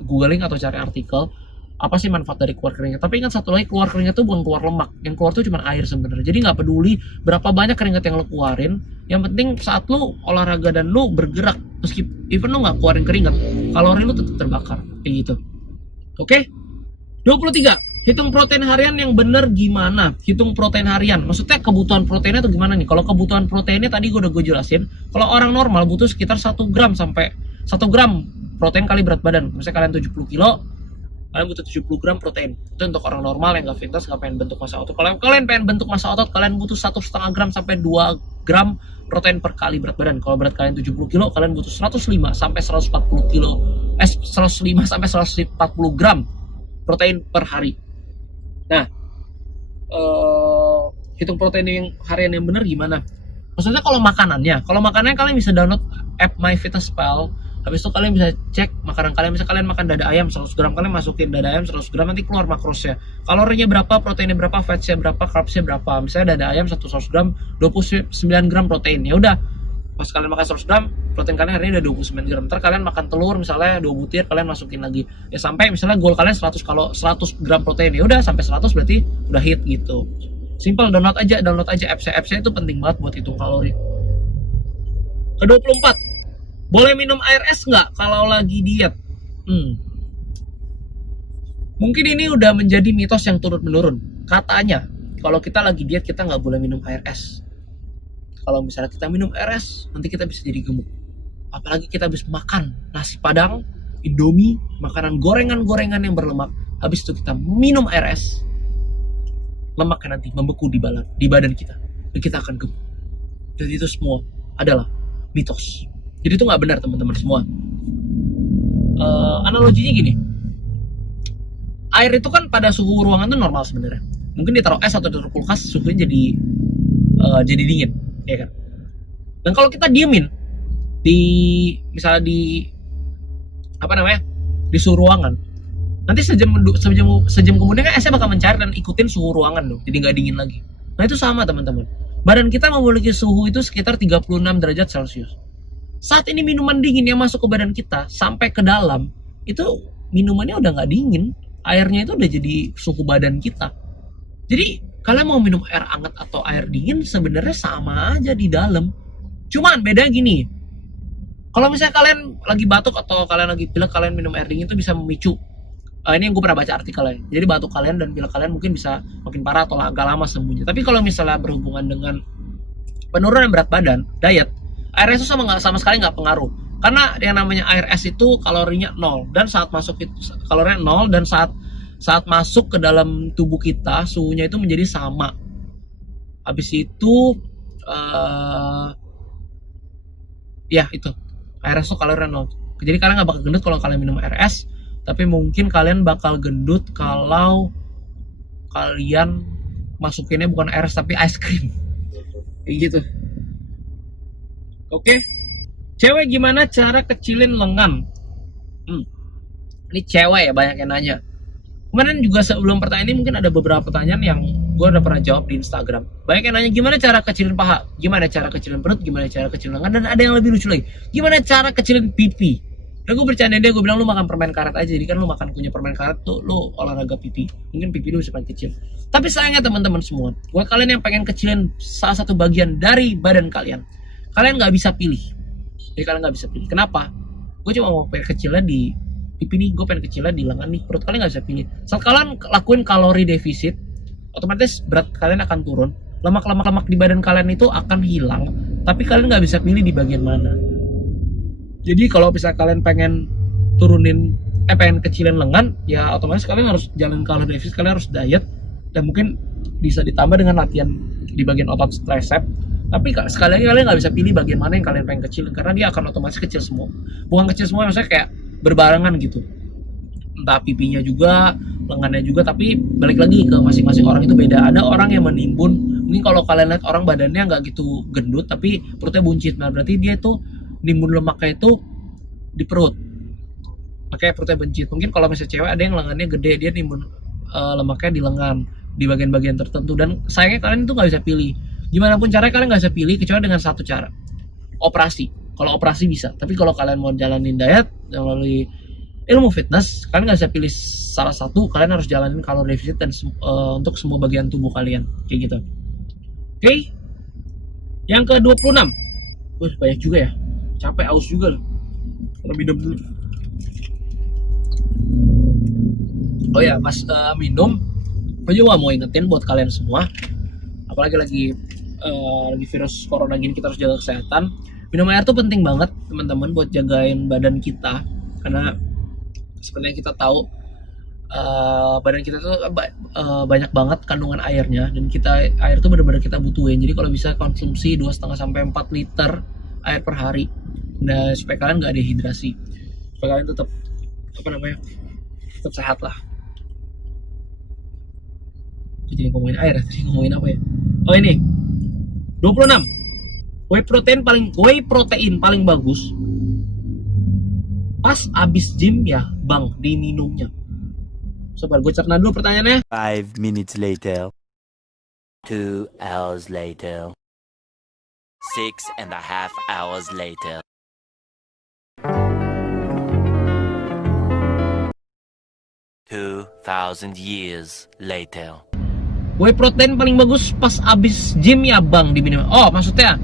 googling atau cari artikel apa sih manfaat dari keluar keringat. Tapi ingat satu lagi, keluar keringat itu bukan keluar lemak, yang keluar tuh cuma air sebenarnya. Jadi nggak peduli berapa banyak keringat yang lo keluarin, yang penting saat lo olahraga dan lo bergerak, even lo nggak keluarin keringat, kalori lo tetap terbakar kayak gitu. Oke? 23, Hitung protein harian yang bener gimana? Hitung protein harian. Maksudnya kebutuhan proteinnya tuh gimana nih? Kalau kebutuhan proteinnya tadi gue jelasin. Kalau orang normal butuh sekitar 1 gram sampai 1 gram protein kali berat badan. Misalnya kalian 70 kilo, kalian butuh 70 gram protein. Itu untuk orang normal yang gak fitness, gak pengen bentuk massa otot. Kalau kalian pengen bentuk massa otot, kalian butuh 1,5 gram sampai 2 gram protein per kali berat badan. Kalau berat kalian 70 kilo, kalian butuh 105 sampai 140 kilo 105 sampai 140 gram protein per hari. Nah, hitung protein yang harian yang benar gimana? Maksudnya kalau makanannya kalian bisa download app MyFitnessPal. Habis itu kalian bisa cek makanan kalian. Misalnya kalian makan dada ayam 100 gram, kalian masukin dada ayam 100 gram, nanti keluar makrosnya. Kalorinya berapa, proteinnya berapa, fatsnya berapa, carbsnya berapa. Misalnya dada ayam 100 gram, 29 gram protein. Ya udah, pas kalian makan 100 gram, protein kalian hari ini udah 29 gram. Ntar kalian makan telur misalnya 2 butir, kalian masukin lagi. Ya sampai misalnya goal kalian 100 gram protein. Ya udah sampai 100 berarti udah hit gitu. Simple, download aja apps-nya itu penting banget buat hitung kalori. Ke-24. Boleh minum air es nggak kalau lagi diet? Mungkin ini udah menjadi mitos yang turun-menurun. Katanya, kalau kita lagi diet kita nggak boleh minum air es. Kalau misalnya kita minum air es, nanti kita bisa jadi gemuk. Apalagi kita habis makan nasi padang, indomie, makanan gorengan-gorengan yang berlemak. Habis itu kita minum air es, lemaknya nanti membeku di badan kita. Dan kita akan gemuk. Jadi itu semua adalah mitos. Jadi itu nggak benar teman-teman semua. Analoginya gini. Air itu kan pada suhu ruangan itu normal sebenarnya. Mungkin ditaruh es atau ditaruh kulkas suhunya jadi dingin, ya kan? Dan kalau kita diemin misalnya di suhu ruangan, nanti sejam kemudian kan esnya bakal mencair dan ikutin suhu ruangan dong, jadi nggak dingin lagi. Nah itu sama teman-teman. Badan kita memiliki suhu itu sekitar 36 derajat Celcius. Saat ini minuman dingin yang masuk ke badan kita sampai ke dalam, itu minumannya udah nggak dingin, airnya itu udah jadi suhu badan kita. Jadi kalian mau minum air hangat atau air dingin sebenarnya sama aja di dalam. Cuman beda gini, kalau misalnya kalian lagi batuk atau kalian lagi pilek, kalian minum air dingin itu bisa memicu. Ini yang gue pernah baca artikelnya. Jadi batuk kalian dan pilek kalian mungkin bisa makin parah atau agak lama sembuhnya. Tapi kalau misalnya berhubungan dengan penurunan berat badan, diet, air es itu sama sekali nggak pengaruh. Karena yang namanya air es itu kalorinya 0 dan saat masuk itu kalorinya 0 dan saat masuk ke dalam tubuh kita suhunya itu menjadi sama. Habis itu itu air es itu kalorinya 0. Jadi kalian nggak bakal gendut kalau kalian minum air es, tapi mungkin kalian bakal gendut kalau kalian masukinnya bukan air es tapi es krim. Kayak gitu. Oke. Cewek gimana cara kecilin lengan? Ini cewek ya, banyak yang nanya. Kemarin juga sebelum pertanyaan ini mungkin ada beberapa pertanyaan yang gue udah pernah jawab di Instagram. Banyak yang nanya gimana cara kecilin paha, gimana cara kecilin perut, gimana cara kecilin lengan, dan ada yang lebih lucu lagi, gimana cara kecilin pipi. Dan gue bercanda dia, gue bilang lu makan permen karet aja. Jadi kan lu makan kunyit permen karet tuh, lu olahraga pipi, mungkin pipi lu bisa paling kecil. Tapi sayangnya teman-teman semua, buat kalian yang pengen kecilin salah satu bagian dari badan kalian nggak bisa pilih. Jadi kalian nggak bisa pilih. Kenapa? Gue cuma mau pengen kecilnya di pipi nih, gue pengen kecilnya di lengan nih. Perut kalian nggak bisa pilih. Saat kalian lakuin kalori defisit, otomatis berat kalian akan turun. Lemak di badan kalian itu akan hilang. Tapi kalian nggak bisa pilih di bagian mana. Jadi kalau misalnya kalian pengen pengen kecilin lengan, ya otomatis kalian harus jalan kalori defisit, kalian harus diet, dan mungkin bisa ditambah dengan latihan di bagian otot tricep. Tapi sekali lagi kalian nggak bisa pilih bagian mana yang kalian pengen kecilin, karena dia akan otomatis kecil semua. Bukan kecil semua, maksudnya kayak berbarengan gitu. Entah pipinya juga, lengannya juga, tapi balik lagi ke masing-masing orang itu beda. Ada orang yang menimbun, mungkin kalau kalian lihat orang badannya nggak gitu gendut, tapi perutnya buncit. Nah berarti dia itu nimbun lemaknya itu di perut, makanya perutnya buncit. Mungkin kalau misalnya cewek ada yang lengannya gede, dia nimbun lemaknya di lengan, di bagian-bagian tertentu. Dan sayangnya kalian itu nggak bisa pilih. Gimana pun caranya kalian nggak bisa pilih kecuali dengan satu cara, operasi. Kalau operasi bisa, tapi kalau kalian mau jalanin diet melalui ilmu fitness, kalian nggak bisa pilih salah satu. Kalian harus jalanin kalori defisit dan untuk semua bagian tubuh kalian, kayak gitu. Oke. Yang ke-26. Wih, banyak juga ya. Capek, aus juga loh. Kalau minum dulu. Oh ya, pas minum Gue juga mau ingetin buat kalian semua, apalagi lagi virus corona gini, kita harus jaga kesehatan. Minum air tuh penting banget teman-teman buat jagain badan kita, karena seperti yang kita tahu badan kita tuh banyak banget kandungan airnya, dan air tuh benar-benar kita butuhin. Jadi kalau bisa konsumsi 2,5 sampai 4 liter air per hari, nah supaya kalian nggak dehidrasi, supaya kalian tetap tetap sehat lah. Jadi ngomongin air, tadi ngomongin apa ya? Oh ini 26. Whey protein paling bagus pas abis gym ya bang, diminumnya. Sobat, gue cerna dulu pertanyaannya. 5 minutes later. 2 hours later. 6.5 hours later. 2,000 years later. Whey protein paling bagus pas abis gym ya bang, diminum. Oh maksudnya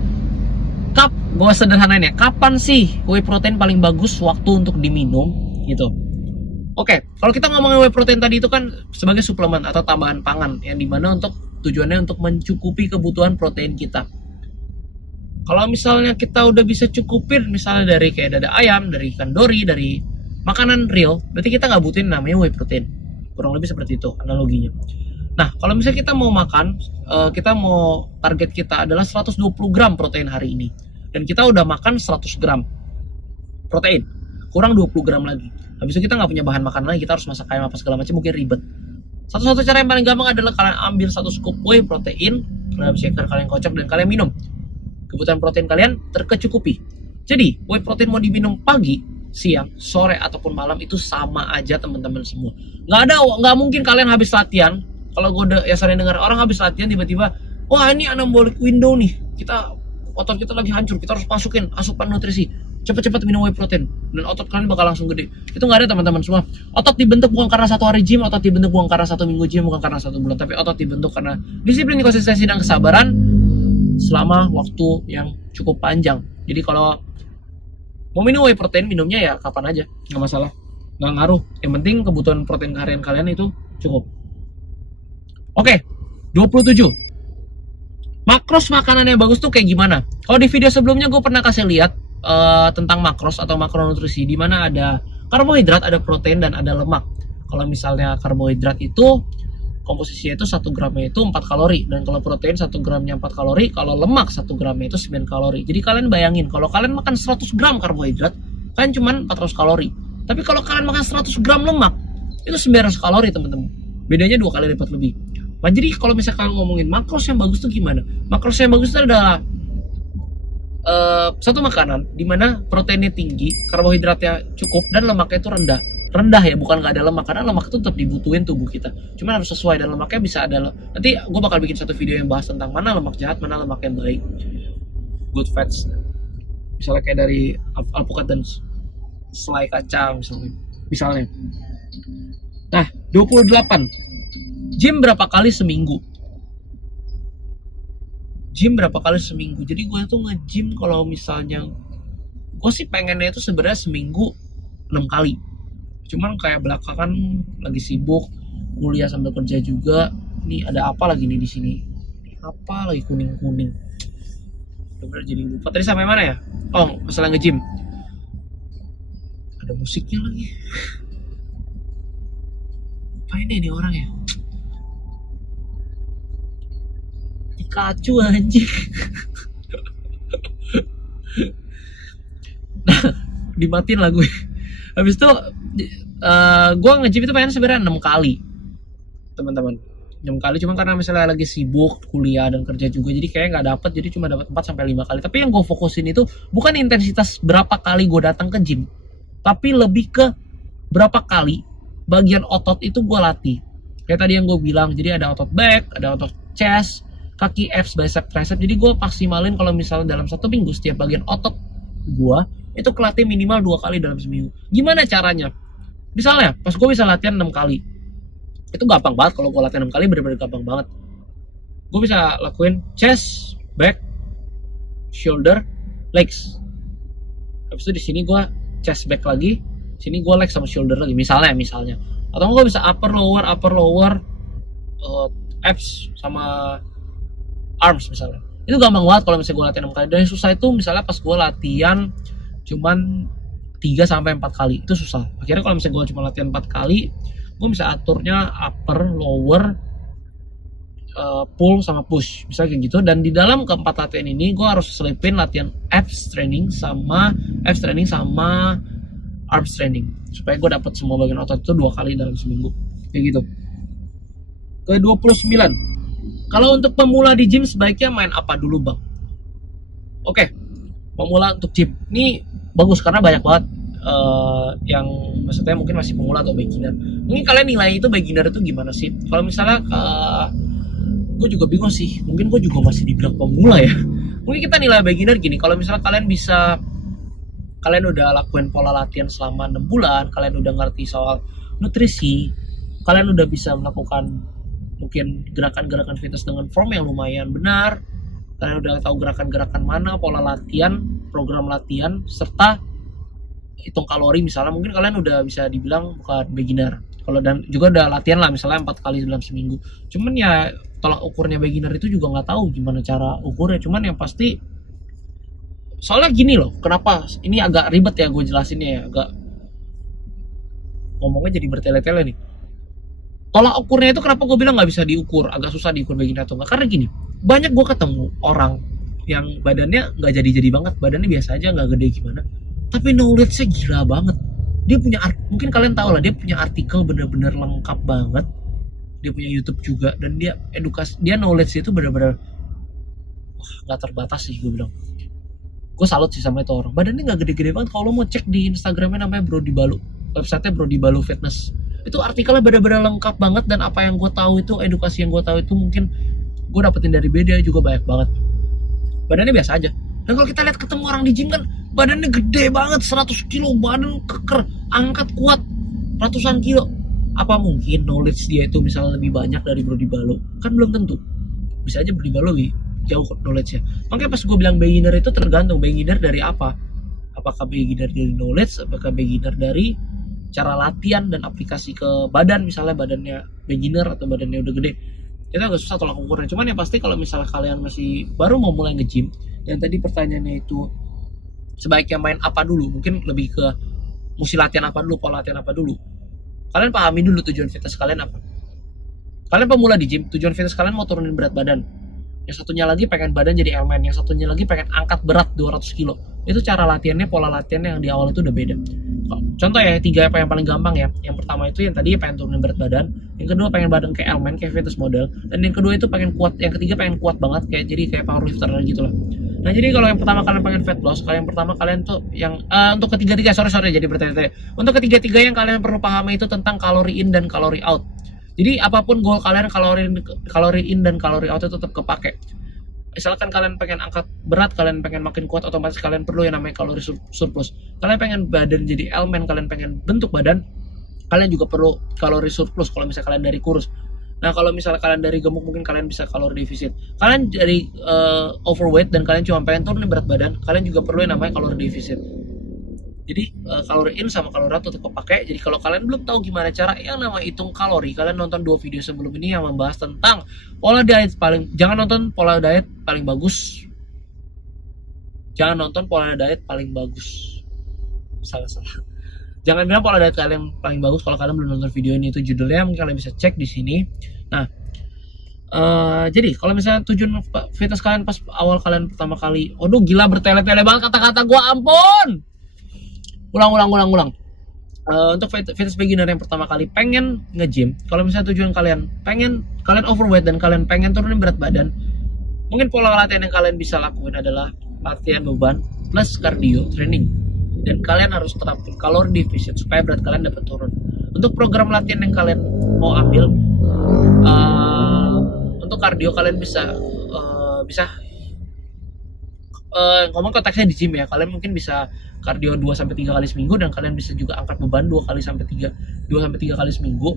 gue sederhanain ya, kapan sih whey protein paling bagus waktu untuk diminum gitu. Oke, kalau kita ngomongin whey protein tadi itu kan sebagai suplemen atau tambahan pangan yang dimana tujuannya untuk mencukupi kebutuhan protein kita. Kalau misalnya kita udah bisa cukupin misalnya dari kayak dada ayam, dari ikan dori, dari makanan real, berarti kita nggak butuhin namanya whey protein. Kurang lebih seperti itu analoginya. Nah, kalau misalnya kita mau makan, target kita adalah 120 gram protein hari ini. Dan kita udah makan 100 gram protein, kurang 20 gram lagi. Habis itu kita nggak punya bahan makan lagi, kita harus masak kayak apa segala macam, mungkin ribet. Satu-satu cara yang paling gampang adalah kalian ambil 1 scoop whey protein dalam shaker, kalian kocok dan kalian minum. Kebutuhan protein kalian terkecukupi. Jadi, whey protein mau diminum pagi, siang, sore ataupun malam itu sama aja teman-teman semua. Nggak mungkin kalian habis latihan. Kalau gue sering dengar orang habis latihan tiba-tiba, wah ini anabolic window nih, otot kita lagi hancur, kita harus masukin asupan nutrisi, cepet-cepet minum whey protein dan otot kalian bakal langsung gede. Itu nggak ada teman-teman semua. Otot dibentuk bukan karena 1 hari gym, otot dibentuk bukan karena 1 minggu gym, bukan karena 1 bulan, tapi otot dibentuk karena disiplin, konsistensi dan kesabaran selama waktu yang cukup panjang. Jadi kalau mau minum whey protein, minumnya ya kapan aja, nggak masalah, nggak ngaruh. Yang penting kebutuhan protein harian kalian itu cukup. Oke, 27. Makros makanan yang bagus tuh kayak gimana? Kalau di video sebelumnya gue pernah kasih lihat tentang makros atau makronutrisi, di mana ada karbohidrat, ada protein, dan ada lemak. Kalau misalnya karbohidrat itu komposisinya itu 1 gramnya itu 4 kalori, dan kalau protein 1 gramnya 4 kalori, kalau lemak 1 gramnya itu 9 kalori. Jadi kalian bayangin, kalau kalian makan 100 gram karbohidrat, kalian cuma 400 kalori. Tapi kalau kalian makan 100 gram lemak, itu 900 kalori teman-teman. Bedanya 2 kali lipat lebih. Nah, jadi kalau misalnya kalian ngomongin makros yang bagus tuh gimana? Makros yang bagus itu adalah satu makanan di mana proteinnya tinggi, karbohidratnya cukup, dan lemaknya itu rendah. Rendah ya, bukan nggak ada lemak, karena lemak itu tetap dibutuhin tubuh kita. Cuma harus sesuai, dan lemaknya bisa ada. Nanti gue bakal bikin satu video yang bahas tentang mana lemak jahat, mana lemak yang baik. Good fats. Misalnya kayak dari alpukat dan selai kacang misalnya. Nah, 28. Gym berapa kali seminggu? Jadi gue tuh nge-gym kalau misalnya gue sih pengennya itu sebenarnya seminggu 6 kali. Cuman kayak belakangan lagi sibuk kuliah sambil kerja juga. Nih ada apa lagi nih di sini? Apa lagi kuning-kuning? Bener jadi lupa. Tadi sampai mana ya? Oh, masalah nge-gym. Ada musiknya lagi. Apa ini orang ya? Pikachu anjing. Nah, dimatiin lah gue. Habis itu gue nge-gym itu pengen sebenarnya 6 kali teman-teman, 6 kali. Cuma karena misalnya lagi sibuk kuliah dan kerja juga, jadi kayak nggak dapet, jadi cuma dapat 4 sampai 5 kali. Tapi yang gue fokusin itu bukan intensitas berapa kali gue datang ke gym, tapi lebih ke berapa kali bagian otot itu gue latih. Kayak tadi yang gue bilang, jadi ada otot back, ada otot chest, kaki, abs, bicep, tricep. Jadi gue maksimalin kalau misalnya dalam 1 minggu setiap bagian otot gue itu kelatih minimal 2 kali dalam seminggu. Gimana caranya? Misalnya pas gue bisa latihan 6 kali, itu gampang banget. Kalau gue latihan 6 kali bener-bener gampang banget. Gue bisa lakuin chest, back, shoulder, legs. Habis itu di sini gue chest, back lagi, sini gue legs sama shoulder lagi. Misalnya. Atau gue bisa upper lower, abs sama arms misalnya. Itu gampang banget kalau misalnya gue latihan 6 kali. Dan yang susah itu misalnya pas gue latihan cuman 3 sampai 4 kali. Itu susah. Akhirnya kalau misalnya gue cuma latihan 4 kali, gue bisa aturnya upper, lower, pull sama push, bisa kayak gitu. Dan di dalam keempat latihan ini gue harus selipin latihan abs training sama arms training supaya gue dapat semua bagian otot itu 2 kali dalam seminggu kayak gitu. Ke 29, kalau untuk pemula di gym sebaiknya main apa dulu bang? Oke, pemula untuk gym ini bagus karena banyak banget yang maksudnya mungkin masih pemula atau beginner. Mungkin kalian nilai itu beginner itu gimana sih? Kalau misalnya gue juga bingung sih, mungkin gue juga masih dibilang pemula ya. Mungkin kita nilai beginner gini, kalau misalnya kalian udah lakuin pola latihan selama 6 bulan, kalian udah ngerti soal nutrisi, kalian udah bisa melakukan mungkin gerakan-gerakan fitness dengan form yang lumayan benar, kalian udah tahu gerakan-gerakan mana, pola latihan, program latihan, serta hitung kalori misalnya, mungkin kalian udah bisa dibilang bukan beginner. Kalau dan juga udah latihan lah misalnya 4 kali dalam seminggu. Cuman ya tolak ukurnya beginner itu juga nggak tahu gimana cara ukurnya. Cuman yang pasti soalnya gini loh, kenapa ini agak ribet ya gue jelasinnya ya, agak ngomongnya jadi bertele-tele nih. Tolak ukurnya itu kenapa gue bilang nggak bisa diukur, agak susah diukur beginner atau enggak, karena gini, banyak gue ketemu orang yang badannya nggak jadi banget, badannya biasa aja, nggak gede gimana, tapi knowledge-nya gila banget. Dia punya mungkin kalian tahu lah, dia punya artikel bener-bener lengkap banget, dia punya YouTube juga, dan dia edukasi, dia knowledge itu bener-bener nggak terbatas sih gue bilang. Gue salut sih sama itu orang, badannya nggak gede-gede banget. Kalau lo mau cek di Instagramnya namanya Brody Balu, websitenya Brody Balu Fitness, itu artikelnya bener-bener lengkap banget. Dan apa yang gue tahu itu, edukasi yang gue tahu itu mungkin gue dapetin dari media juga banyak banget. Badannya biasa aja. Dan kalau kita lihat ketemu orang di gym kan badannya gede banget, 100 kilo, badan keker, angkat kuat ratusan kilo. Apa mungkin knowledge dia itu misalnya lebih banyak dari Brody Balu? Kan belum tentu. Bisa aja Brody Balu lebih jauh knowledge-nya. Makanya pas gue bilang beginner itu tergantung beginner dari apa. Apakah beginner dari knowledge, apakah beginner dari cara latihan dan aplikasi ke badan, misalnya badannya beginner atau badannya udah gede. Itu agak susah tolak ukurnya. Cuman yang pasti kalau misalnya kalian masih baru mau mulai nge-gym, yang tadi pertanyaannya itu sebaiknya main apa dulu, mungkin lebih ke mesti latihan apa dulu, pola latihan apa dulu. Kalian pahami dulu tujuan fitness kalian apa. Kalian pemula di gym, tujuan fitness kalian mau turunin berat badan. Yang satunya lagi pengen badan jadi elemen, yang satunya lagi pengen angkat berat 200 kilo. Itu cara latihannya, pola latihannya yang di awal itu udah beda. Contoh ya, 3 apa yang paling gampang ya. Yang pertama itu yang tadi pengen turunin berat badan, yang kedua pengen badan kayak elemen, kayak fitness model, dan yang kedua itu pengen kuat, yang ketiga pengen kuat banget kayak powerlifter gitu loh. Nah jadi kalau yang pertama kalian pengen fat loss, kalau yang pertama kalian tuh yang untuk ketiga-tiga, sorry jadi bertanya-tanya. Untuk ketiga-tiga yang kalian perlu pahami itu tentang kalori in dan kalori out. Jadi apapun goal kalian, kalori in dan kalori out itu tetap kepake. Misalkan kalian pengen angkat berat, kalian pengen makin kuat, otomatis kalian perlu yang namanya kalori surplus. Kalian pengen badan jadi elemen, kalian pengen bentuk badan, kalian juga perlu kalori surplus kalau misalnya kalian dari kurus. Nah kalau misalnya kalian dari gemuk, mungkin kalian bisa kalori defisit. Kalian dari overweight dan kalian cuma pengen turunin berat badan, kalian juga perlu yang namanya kalori defisit. Jadi kalori in sama kalori out tetap kepake. Jadi kalau kalian belum tahu gimana cara yang nama hitung kalori, kalian nonton 2 video sebelum ini yang membahas tentang pola diet jangan nonton pola diet paling bagus. Jangan nonton pola diet paling bagus. Salah. Jangan bilang pola diet kalian paling bagus kalau kalian belum nonton video ini. Itu judulnya, mungkin kalian bisa cek di sini. Nah, jadi kalau misalnya tujuan fitness kalian pas awal kalian pertama kali, aduh gila bertele-tele banget kata-kata gua, ampun. Ulang. Untuk fitness beginner yang pertama kali pengen nge-gym, kalau misalnya tujuan kalian overweight dan kalian pengen turunin berat badan, mungkin pola latihan yang kalian bisa lakuin adalah latihan beban plus cardio training. Dan kalian harus terapin kalori deficit supaya berat kalian dapat turun. Untuk program latihan yang kalian mau ambil, untuk cardio kalian bisa ngomong konteksnya di gym ya, kalian mungkin bisa cardio 2-3 kali seminggu, dan kalian bisa juga angkat beban 2-3 kali seminggu.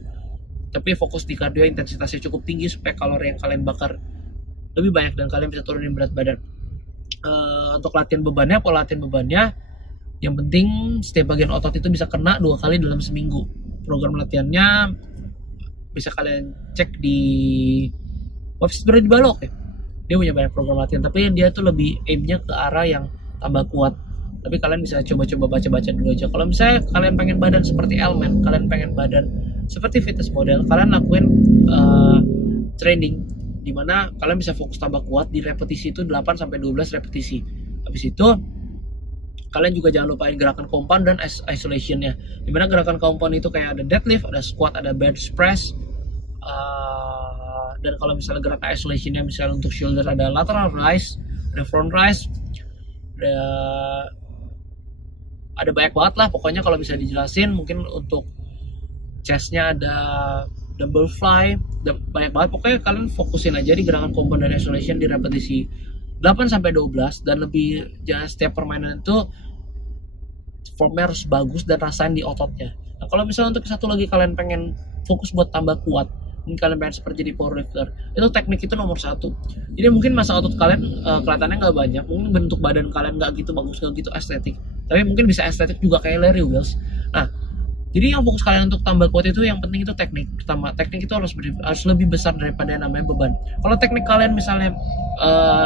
Tapi fokus di cardio intensitasnya cukup tinggi supaya kalori yang kalian bakar lebih banyak dan kalian bisa turunin berat badan. Untuk latihan bebannya, pola latihan bebannya, yang penting setiap bagian otot itu bisa kena 2 kali dalam seminggu. Program latihannya bisa kalian cek di website Brady Balok ya. Dia punya banyak program latihan, tapi dia tuh lebih aimnya ke arah yang tambah kuat. Tapi kalian bisa coba-coba baca-baca dulu aja. Kalau misalnya kalian pengen badan seperti Elman, kalian pengen badan seperti fitness model, kalian lakuin training dimana kalian bisa fokus tambah kuat di repetisi itu 8 sampai 12 repetisi. Habis itu kalian juga jangan lupain gerakan compound dan isolationnya. Dimana gerakan compound itu kayak ada deadlift, ada squat, ada bench press. Dan kalau misalnya gerakan isolationnya misalnya untuk shoulder ada lateral raise, ada front raise, ada banyak banget lah pokoknya kalau bisa dijelasin. Mungkin untuk chestnya ada double fly, banyak banget pokoknya. Kalian fokusin aja di gerakan compound dan isolation di repetisi 8 sampai 12 dan lebih. Jangan setiap permainan itu formnya harus bagus dan rasain di ototnya. Nah kalau misalnya untuk satu lagi kalian pengen fokus buat tambah kuat, mungkin kalian pengen seperti di powerlifter, itu teknik itu nomor 1. Jadi mungkin masa otot kalian kelihatannya nggak banyak, mungkin bentuk badan kalian nggak gitu bagus, nggak gitu estetik, tapi mungkin bisa estetik juga kayak Larry Wheels. Nah jadi yang fokus kalian untuk tambah kuat itu yang penting itu teknik. Pertama, teknik itu harus lebih besar daripada yang namanya beban. Kalau teknik kalian misalnya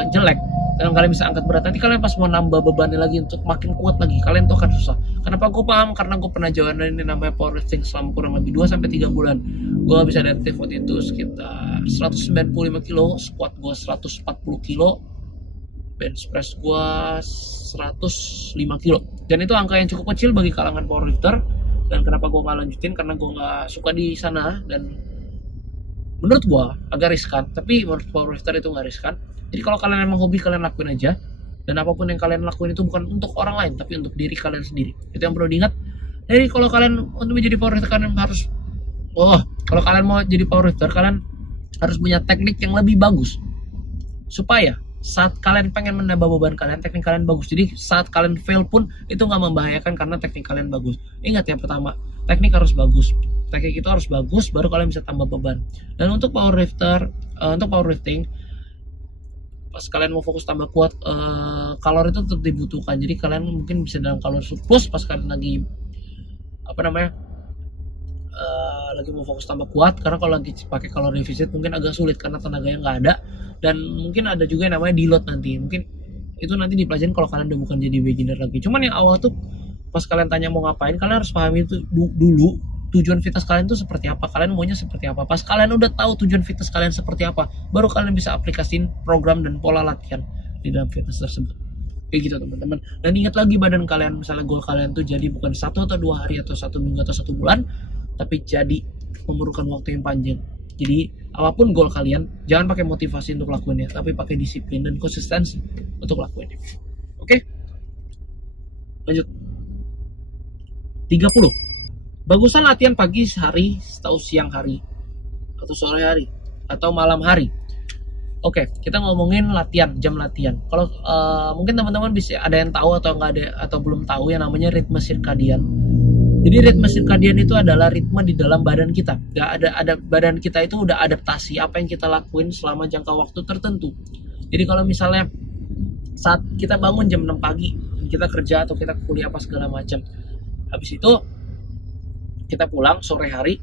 jelek dan kalian bisa angkat berat, nanti kalian pas mau nambah bebannya lagi untuk makin kuat lagi, kalian tuh akan susah. Kenapa gue paham? Karena gue pernah jalan ini namanya powerlifting selama kurang lebih 2 sampai 3 bulan. Gue bisa deadlift waktu itu sekitar 195 kilo, squat gue 140 kilo, bench press gue 105 kilo. Dan itu angka yang cukup kecil bagi kalangan powerlifter. Dan kenapa gue nggak lanjutin? Karena gue nggak suka di sana dan menurut gue agak riskan. Tapi menurut powerlifter itu nggak riskan. Jadi kalau kalian emang hobi, kalian lakuin aja. Dan apapun yang kalian lakuin itu bukan untuk orang lain, tapi untuk diri kalian sendiri. Itu yang perlu diingat. Jadi kalau kalian untuk menjadi powerlifter, kalian harus kalau kalian mau jadi powerlifter, kalian harus punya teknik yang lebih bagus supaya saat kalian pengen menambah beban kalian, teknik kalian bagus. Jadi saat kalian fail pun itu nggak membahayakan karena teknik kalian bagus. Ingat ya, pertama teknik harus bagus. Teknik itu harus bagus, baru kalian bisa tambah beban. Dan untuk powerlifting, pas kalian mau fokus tambah kuat, kalori itu tetap dibutuhkan. Jadi kalian mungkin bisa dalam kalori surplus pas kalian lagi lagi mau fokus tambah kuat. Karena kalau lagi pakai kalori defisit mungkin agak sulit karena tenaganya nggak ada. Dan mungkin ada juga yang namanya deload nanti. Mungkin itu nanti dipelajarin kalau kalian udah bukan jadi beginner lagi. Cuman yang awal tuh pas kalian tanya mau ngapain, kalian harus pahami itu dulu tujuan fitness kalian tuh seperti apa, kalian maunya seperti apa. Pas kalian udah tahu tujuan fitness kalian seperti apa, baru kalian bisa aplikasiin program dan pola latihan di dalam fitness tersebut. Kayak gitu teman-teman. Dan ingat lagi, badan kalian, misalnya goal kalian tuh jadi bukan 1 atau 2 hari atau 1 minggu atau 1 bulan, tapi jadi memerlukan waktu yang panjang. Jadi apapun goal kalian, jangan pakai motivasi untuk lakuinnya, tapi pakai disiplin dan konsistensi untuk lakuinnya. Oke? Lanjut. 30. Bagusnya latihan pagi hari atau siang hari atau sore hari atau malam hari. Oke, kita ngomongin latihan, jam latihan. Kalau mungkin teman-teman bisa ada yang tahu atau nggak ada atau belum tahu yang namanya ritme sirkadian. Jadi ritme sirkadian itu adalah ritme di dalam badan kita. Ada badan kita itu udah adaptasi apa yang kita lakuin selama jangka waktu tertentu. Jadi kalau misalnya saat kita bangun jam 6 pagi, kita kerja atau kita kuliah apa segala macam, habis itu kita pulang sore hari,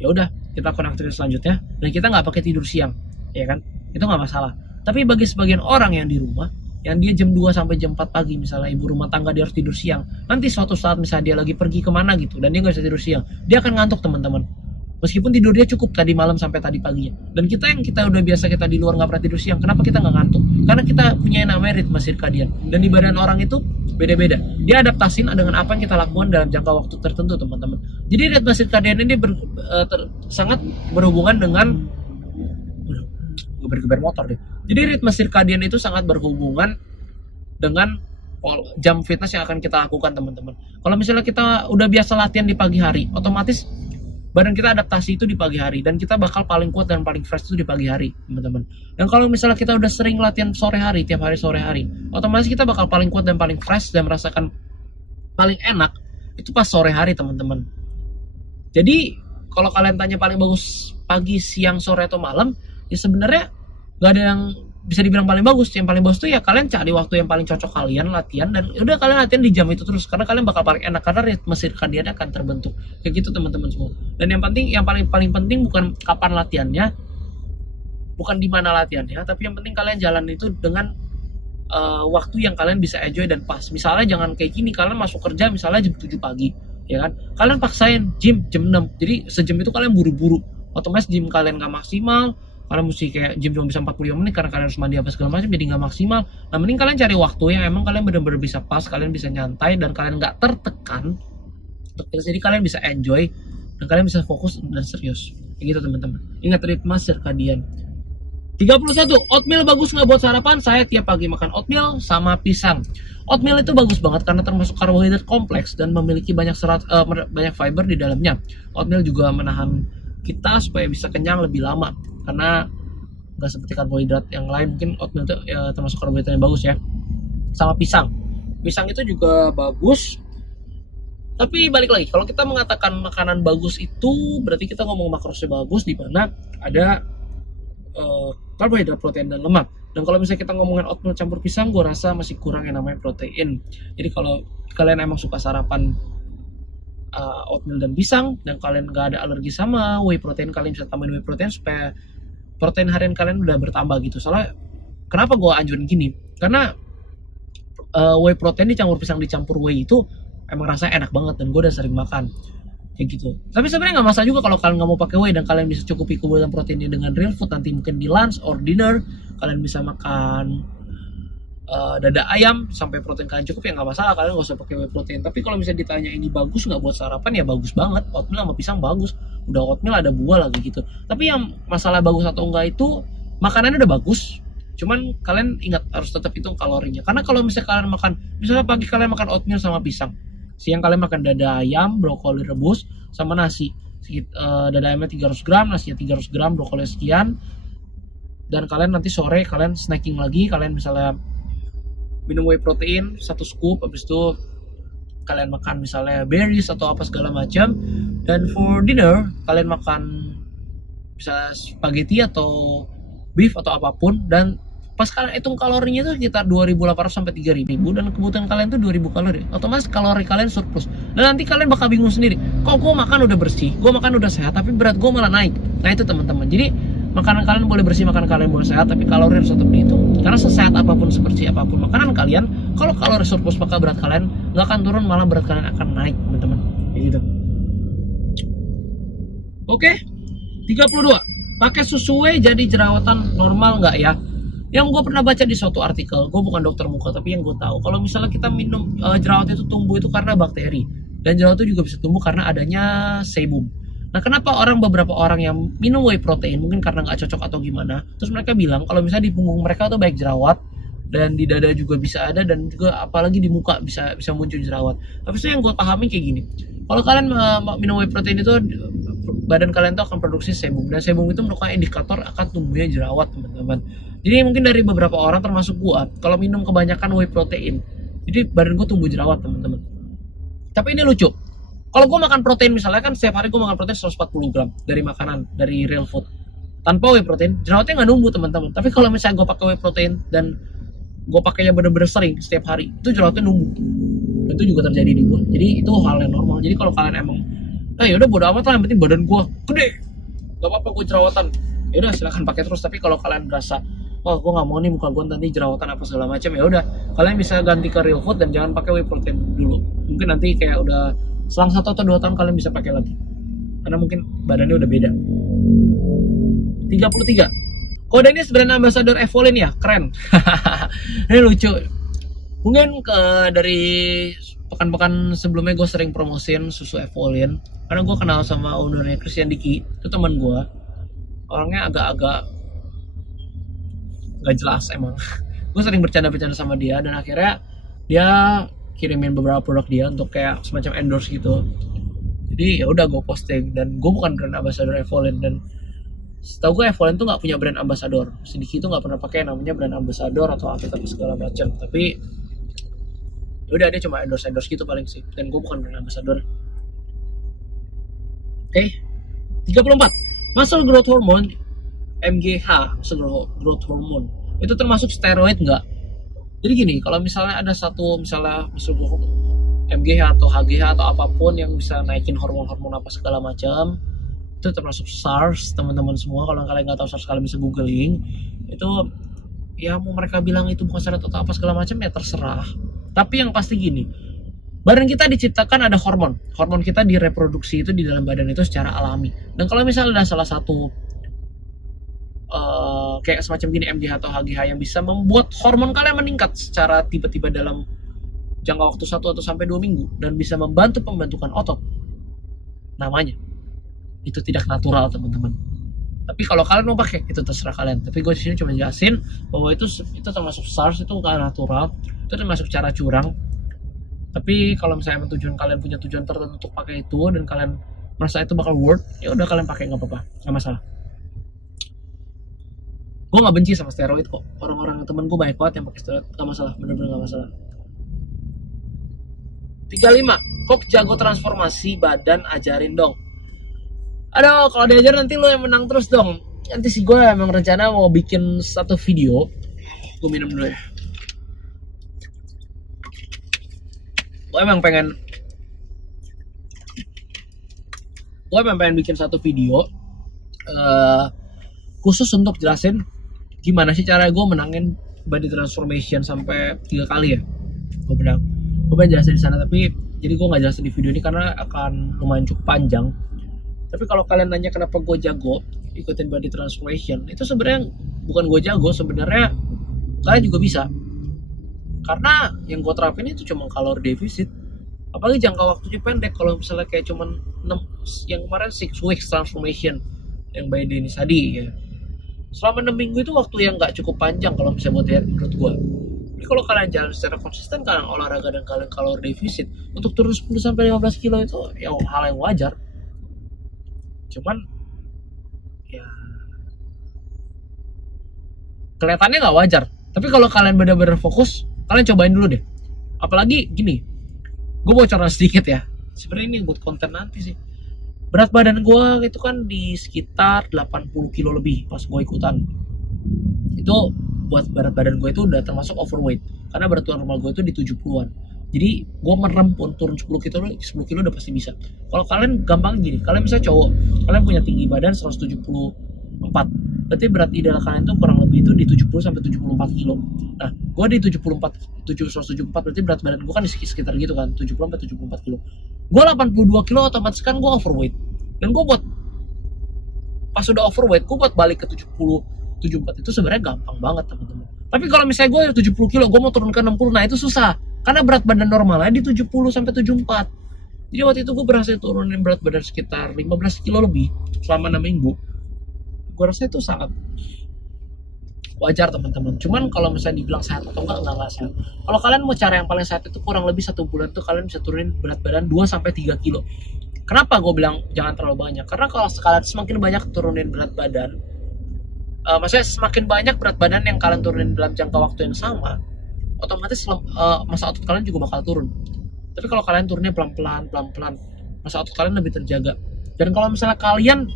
ya udah kita lakukan aktivitas selanjutnya dan kita nggak pakai tidur siang, ya kan? Itu nggak masalah. Tapi bagi sebagian orang yang di rumah, yang dia jam 2 sampai jam 4 pagi, misalnya ibu rumah tangga, dia harus tidur siang. Nanti suatu saat misalnya dia lagi pergi kemana gitu dan dia nggak bisa tidur siang, dia akan ngantuk teman-teman. Meskipun tidur dia cukup tadi malam sampai tadi paginya. Dan kita yang kita udah biasa kita di luar nggak pernah tidur siang, kenapa kita nggak ngantuk? Karena kita punya yang namanya ritme sirkadian. Dan di badan orang itu beda-beda. Dia adaptasin dengan apa yang kita lakukan dalam jangka waktu tertentu teman-teman. Jadi ritme sirkadian ini sangat berhubungan dengan geber-geber motor deh. Jadi ritme sirkadian itu sangat berhubungan dengan jam fitness yang akan kita lakukan teman-teman. Kalau misalnya kita udah biasa latihan di pagi hari, otomatis badan kita adaptasi itu di pagi hari dan kita bakal paling kuat dan paling fresh itu di pagi hari teman-teman. Dan kalau misalnya kita udah sering latihan sore hari, tiap hari sore hari, otomatis kita bakal paling kuat dan paling fresh dan merasakan paling enak itu pas sore hari teman-teman. Jadi kalau kalian tanya paling bagus pagi, siang, sore atau malam, ya sebenarnya nggak ada yang bisa dibilang paling bagus. Yang paling bagus tuh ya kalian cari waktu yang paling cocok kalian latihan, dan udah kalian latihan di jam itu terus, karena kalian bakal paling enak, karena ritme sirkadian akan terbentuk kayak gitu teman-teman semua. Dan yang paling penting bukan kapan latihannya, bukan di mana latihannya, tapi yang penting kalian jalan itu dengan waktu yang kalian bisa enjoy dan pas. Misalnya jangan kayak gini, kalian masuk kerja misalnya jam 7 pagi, ya kan? Kalian paksain gym jam 6. Jadi sejam itu kalian buru-buru. Otomatis gym kalian gak maksimal. Kalian mesti kayak gym cuma bisa 45 menit karena kalian harus mandi apa segala macam, jadi gak maksimal. Nah, mending kalian cari waktu yang emang kalian benar-benar bisa pas, kalian bisa nyantai dan kalian gak tertekan. Jadi kalian bisa enjoy dan kalian bisa fokus dan serius. Kayak gitu teman-teman. Ingat ritme sirkadian. 31. Oatmeal bagus nggak buat sarapan? Saya tiap pagi makan oatmeal sama pisang. Oatmeal itu bagus banget karena termasuk karbohidrat kompleks dan memiliki banyak banyak fiber di dalamnya. Oatmeal juga menahan kita supaya bisa kenyang lebih lama, karena nggak seperti karbohidrat yang lain. Mungkin oatmeal itu ya, termasuk karbohidrat yang bagus ya. Sama pisang. Pisang itu juga bagus. Tapi balik lagi, kalau kita mengatakan makanan bagus itu berarti kita ngomong makrosnya bagus, di mana ada karbohidrat, protein, dan lemak. Dan kalau misalnya kita ngomongin oatmeal campur pisang, gue rasa masih kurang yang namanya protein. Jadi kalau kalian emang suka sarapan oatmeal dan pisang, dan kalian gak ada alergi sama whey protein, kalian bisa tambahin whey protein supaya protein harian kalian udah bertambah gitu. Soalnya kenapa gue anjurin gini? Karena whey protein dicampur whey itu emang rasanya enak banget, dan gue udah sering makan kayak gitu. Tapi sebenarnya nggak masalah juga kalau kalian nggak mau pakai whey dan kalian bisa cukupi kebutuhan proteinnya dengan real food. Nanti mungkin di lunch or dinner kalian bisa makan dada ayam sampai protein kalian cukup, ya nggak masalah, kalian nggak usah pakai whey protein. Tapi kalau misalnya ditanya ini bagus nggak buat sarapan, ya bagus banget. Oatmeal sama pisang bagus. Udah oatmeal ada buah lagi gitu. Tapi yang masalah bagus atau enggak itu makanannya udah bagus, cuman kalian ingat harus tetap hitung kalorinya. Karena kalau misalnya kalian makan, misalnya pagi kalian makan oatmeal sama pisang, siang kalian makan dada ayam, brokoli rebus, sama nasi. Dada ayamnya 300 gram, nasinya 300 gram, brokoli sekian. Dan kalian nanti sore kalian snacking lagi, kalian misalnya minum whey protein 1 scoop, habis itu kalian makan misalnya berries atau apa segala macam. Dan for dinner kalian makan bisa spaghetti atau beef atau apapun, dan pas kalian hitung kalorinya itu sekitar 2.800 sampai 3.000, dan kebutuhan kalian tuh 2.000 kalori. Otomatis kalori kalian surplus. Dan nanti kalian bakal bingung sendiri, kok gue makan udah bersih, gue makan udah sehat, tapi berat gue malah naik. Nah itu teman-teman. Jadi makanan kalian boleh bersih, makanan kalian boleh sehat, tapi kalori harus tetap dihitung. Karena sesehat apapun, sebersih apapun makanan kalian, kalau kalori surplus maka berat kalian nggak akan turun, malah berat kalian akan naik teman-teman. Kayak gitu. Oke, 32. Pakai susu whey jadi jerawatan normal nggak ya? Yang gue pernah baca di suatu artikel, gue bukan dokter muka, tapi yang gue tahu kalau misalnya kita minum jerawat itu tumbuh itu karena bakteri, dan jerawat itu juga bisa tumbuh karena adanya sebum. Nah kenapa beberapa orang yang minum whey protein mungkin karena nggak cocok atau gimana, terus mereka bilang kalau misalnya di punggung mereka tuh baik jerawat, dan di dada juga bisa ada, dan juga apalagi di muka bisa muncul jerawat. Tapi itu yang gue pahami kayak gini, kalau kalian minum whey protein itu badan kalian tuh akan produksi sebum, dan sebum itu merupakan indikator akan tumbuhnya jerawat teman-teman. Jadi mungkin dari beberapa orang termasuk gua, kalau minum kebanyakan whey protein, jadi badan gua tumbuh jerawat teman-teman. Tapi ini lucu, kalau gua makan protein misalnya kan setiap hari gua makan protein 140 gram dari makanan, dari real food, tanpa whey protein jerawatnya nggak numbuh teman-teman. Tapi kalau misalnya gua pakai whey protein dan gua pakainya bener-bener sering setiap hari, itu jerawatnya numbuh. Dan itu juga terjadi di gua. Jadi itu hal yang normal. Jadi kalau kalian emang yaudah bodo amat lah, yang penting badan gua gede, gak apa-apa gua jerawatan, yaudah silakan pakai terus. Tapi kalau kalian berasa, wah gua nggak mau nih muka gua nanti jerawatan apa segala macam, ya udah kalian bisa ganti ke real food dan jangan pakai whey protein dulu. Mungkin nanti kayak udah selang 1 atau 2 tahun kalian bisa pakai lagi, karena mungkin badannya udah beda. 33. Kode ini brand ambassador Evolin ya, keren. Ini lucu. Mungkin dari pekan-pekan sebelumnya gue sering promosiin susu Evolin, karena gue kenal sama ownernya Christian Diki, itu teman gue. Orangnya agak-agak gak jelas emang. Gue sering bercanda-bercanda sama dia, dan akhirnya dia kirimin beberapa produk dia untuk kayak semacam endorse gitu. Jadi ya udah gue posting, dan gue bukan brand ambassador Evolin, dan setahu gue Evolin tuh nggak punya brand ambassador. Si Diki tuh nggak pernah pakai namanya brand ambassador atau apa segala macam. Tapi udah dia cuma endorse gitu paling sih, dan gue bukan brand ambassador. Oke. 34. Muscle growth hormone MGH, muscle growth hormone itu termasuk steroid nggak? Jadi gini, kalau misalnya ada satu misalnya MGH atau HGH atau apapun yang bisa naikin hormon-hormon apa segala macam, itu termasuk SARS. Teman-teman semua, kalau kalian nggak tahu SARS, kalian bisa googling. Itu ya mau mereka bilang itu bukan steroid atau apa segala macam ya terserah. Tapi yang pasti gini, badan kita diciptakan ada hormon kita direproduksi itu di dalam badan itu secara alami. Dan kalau misalnya ada salah satu kayak semacam gini MGH atau HGH yang bisa membuat hormon kalian meningkat secara tiba-tiba dalam jangka waktu 1 atau sampai 2 minggu dan bisa membantu pembentukan otot, namanya itu tidak natural, teman-teman. Tapi kalau kalian mau pakai itu terserah kalian. Tapi gue di sini cuma jelasin bahwa itu termasuk SARS, itu bukan natural, itu termasuk cara curang. Tapi kalau misalnya kalian punya tujuan tertentu untuk pakai itu dan kalian merasa itu bakal worth, ya udah kalian pakai, nggak apa-apa, nggak masalah. Gue nggak benci sama steroid kok. Orang-orang temen gue banyak banget yang pakai steroid, nggak masalah, bener-bener nggak masalah. 35, kok jago transformasi badan, ajarin dong. Aduh, kalau diajar nanti lo yang menang terus dong. Nanti sih gue emang rencana mau bikin satu video. Gue minum dulu ya. Gue emang pengen bikin satu video khusus untuk jelasin gimana sih cara gue menangin body transformation sampai 3 kali ya. Gue pengen jelasin di sana, tapi jadi gue nggak jelasin di video ini karena akan lumayan cukup panjang. Tapi kalau kalian nanya kenapa gue jago ikutin body transformation, itu sebenarnya bukan gue jago, sebenarnya kalian juga bisa. Karena yang gue terapin itu cuma kalori defisit, apalagi jangka waktunya pendek. Kalau misalnya kayak cuman 6, yang kemarin 6 weeks transformation yang by Dennis Hadi ya, selama 6 minggu itu waktu yang nggak cukup panjang kalau misalnya buat diet menurut gue. Jadi kalau kalian jalan secara konsisten, kalian olahraga dan kalian kalori defisit, untuk turun 10-15 kilo itu ya hal yang wajar. Cuman ya kelihatannya nggak wajar. Tapi kalau kalian benar-benar fokus, kalian cobain dulu deh. Apalagi gini, gue bocoran sedikit ya, sebenarnya ini buat konten nanti sih. Berat badan gue itu kan di sekitar 80 kilo lebih pas gue ikutan. Itu buat berat badan gue itu udah termasuk overweight, karena berat normal gue itu di 70-an. Jadi gue merem pun turun 10 kilo udah pasti bisa. Kalau kalian gampang gini, kalian bisa cowok, kalian punya tinggi badan 174, berarti berat ideal kalian tuh kurang lebih itu di 70-74 kilo. Nah, gue di 174, berarti berat badan gue kan di sekitar gitu kan, 70-74 kilo. Gue 82 kilo, otomatis kan gue overweight. Dan gue buat pas udah overweight, gue buat balik ke 74 itu sebenarnya gampang banget, teman-teman. Tapi kalau misalnya gue 70 kilo, gue mau turun ke 60, nah itu susah. Karena berat badan normalnya di 70-74. Jadi waktu itu gue berhasil turunin berat badan sekitar 15 kilo lebih selama 6 minggu. Gue rasa itu sangat wajar, teman-teman. Cuman kalau misalnya dibilang sehat atau enggak sehat. Kalau kalian mau cara yang paling sehat itu kurang lebih 1 bulan tuh kalian bisa turunin berat badan 2-3 kilo. Kenapa gue bilang jangan terlalu banyak? Karena kalau sekalian semakin banyak turunin berat badan, maksudnya semakin banyak berat badan yang kalian turunin dalam jangka waktu yang sama, otomatis masa otot kalian juga bakal turun. Tapi kalau kalian turunnya pelan-pelan, masa otot kalian lebih terjaga. Dan kalau misalnya kalian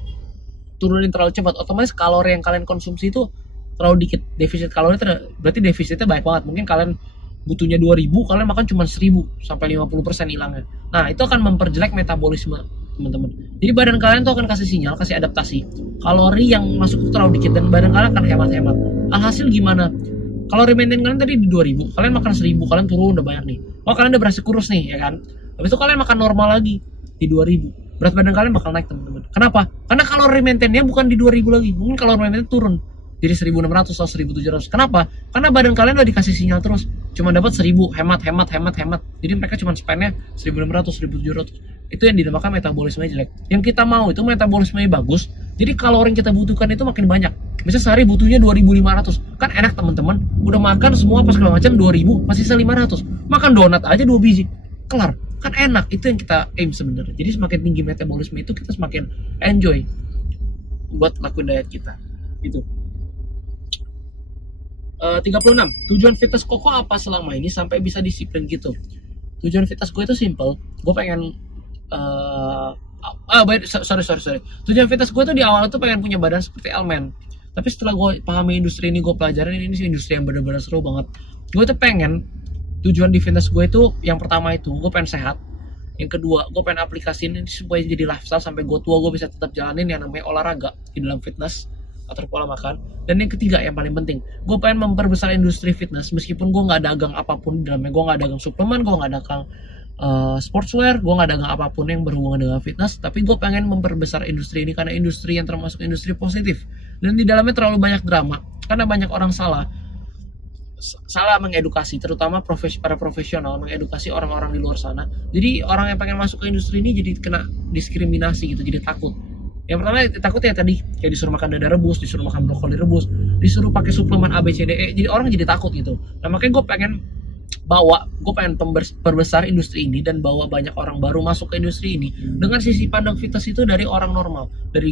turunin terlalu cepat, otomatis kalori yang kalian konsumsi itu terlalu dikit. Defisit kalori berarti defisitnya banyak banget. Mungkin kalian butuhnya 2000, kalian makan cuma 1000 sampai 50% hilangnya. Nah, itu akan memperjelek metabolisme, teman-teman. Jadi badan kalian tuh akan kasih sinyal, kasih adaptasi. Kalori yang masuk itu terlalu dikit dan badan kalian akan hemat-hemat. Alhasil gimana? Kalori maintain kalian tadi di 2000, kalian makan 1000, kalian turun udah banyak nih. Oh, kalian udah berhasil kurus nih, ya kan? Habis itu kalian makan normal lagi di 2000. Berat badan kalian bakal naik, teman-teman. Kenapa? Karena kalori maintainnya bukan di 2000 lagi. Mungkin kalori maintain turun jadi 1600 atau 1700. Kenapa? Karena badan kalian udah dikasih sinyal terus. Cuma dapat 1000, hemat. Jadi mereka cuma spendnya 1600, 1700. Itu yang dinamakan metabolisme jelek. Yang kita mau itu metabolismenya bagus. Jadi kalori yang kita butuhkan itu makin banyak. Misalnya sehari butuhnya 2500. Kan enak, teman-teman. Udah makan semua pas segala macam 2000, masih 500. Makan donat aja 2 biji. Kelar. Kan enak. Itu yang kita aim sebenarnya. Jadi semakin tinggi metabolisme itu kita semakin enjoy buat lakuin diet kita. Itu. 36. Tujuan fitness Koko apa selama ini sampai bisa disiplin gitu? Tujuan fitness gue itu simple. Gue pengen sorry. Tujuan fitness gue tuh di awal tuh pengen punya badan seperti Elman. Tapi setelah gue pahami industri ini, gue pelajarin ini sih industri yang benar-benar seru banget. Gue tuh pengen, tujuan di fitness gue itu yang pertama itu gue pengen sehat. Yang kedua, gue pengen aplikasiin ini supaya jadi lifestyle sampai gue tua gue bisa tetap jalanin yang namanya olahraga di dalam fitness atau pola makan. Dan yang ketiga yang paling penting, gue pengen memperbesar industri fitness meskipun gue nggak dagang apapun di dalamnya. Gue nggak dagang suplemen, gue nggak dagang sportswear, gue nggak dagang apapun yang berhubungan dengan fitness, tapi gue pengen memperbesar industri ini karena industri yang termasuk industri positif dan di dalamnya terlalu banyak drama karena banyak orang salah mengedukasi, terutama para profesional mengedukasi orang-orang di luar sana. Jadi orang yang pengen masuk ke industri ini jadi kena diskriminasi gitu, jadi takut. Yang pertama takut ya tadi kayak disuruh makan dada rebus, disuruh makan brokoli rebus, disuruh pakai suplemen A B C D E, jadi orang jadi takut gitu. Nah makanya gue pengen perbesar industri ini dan bawa banyak orang baru masuk ke industri ini dengan sisi pandang fitness itu dari orang normal, dari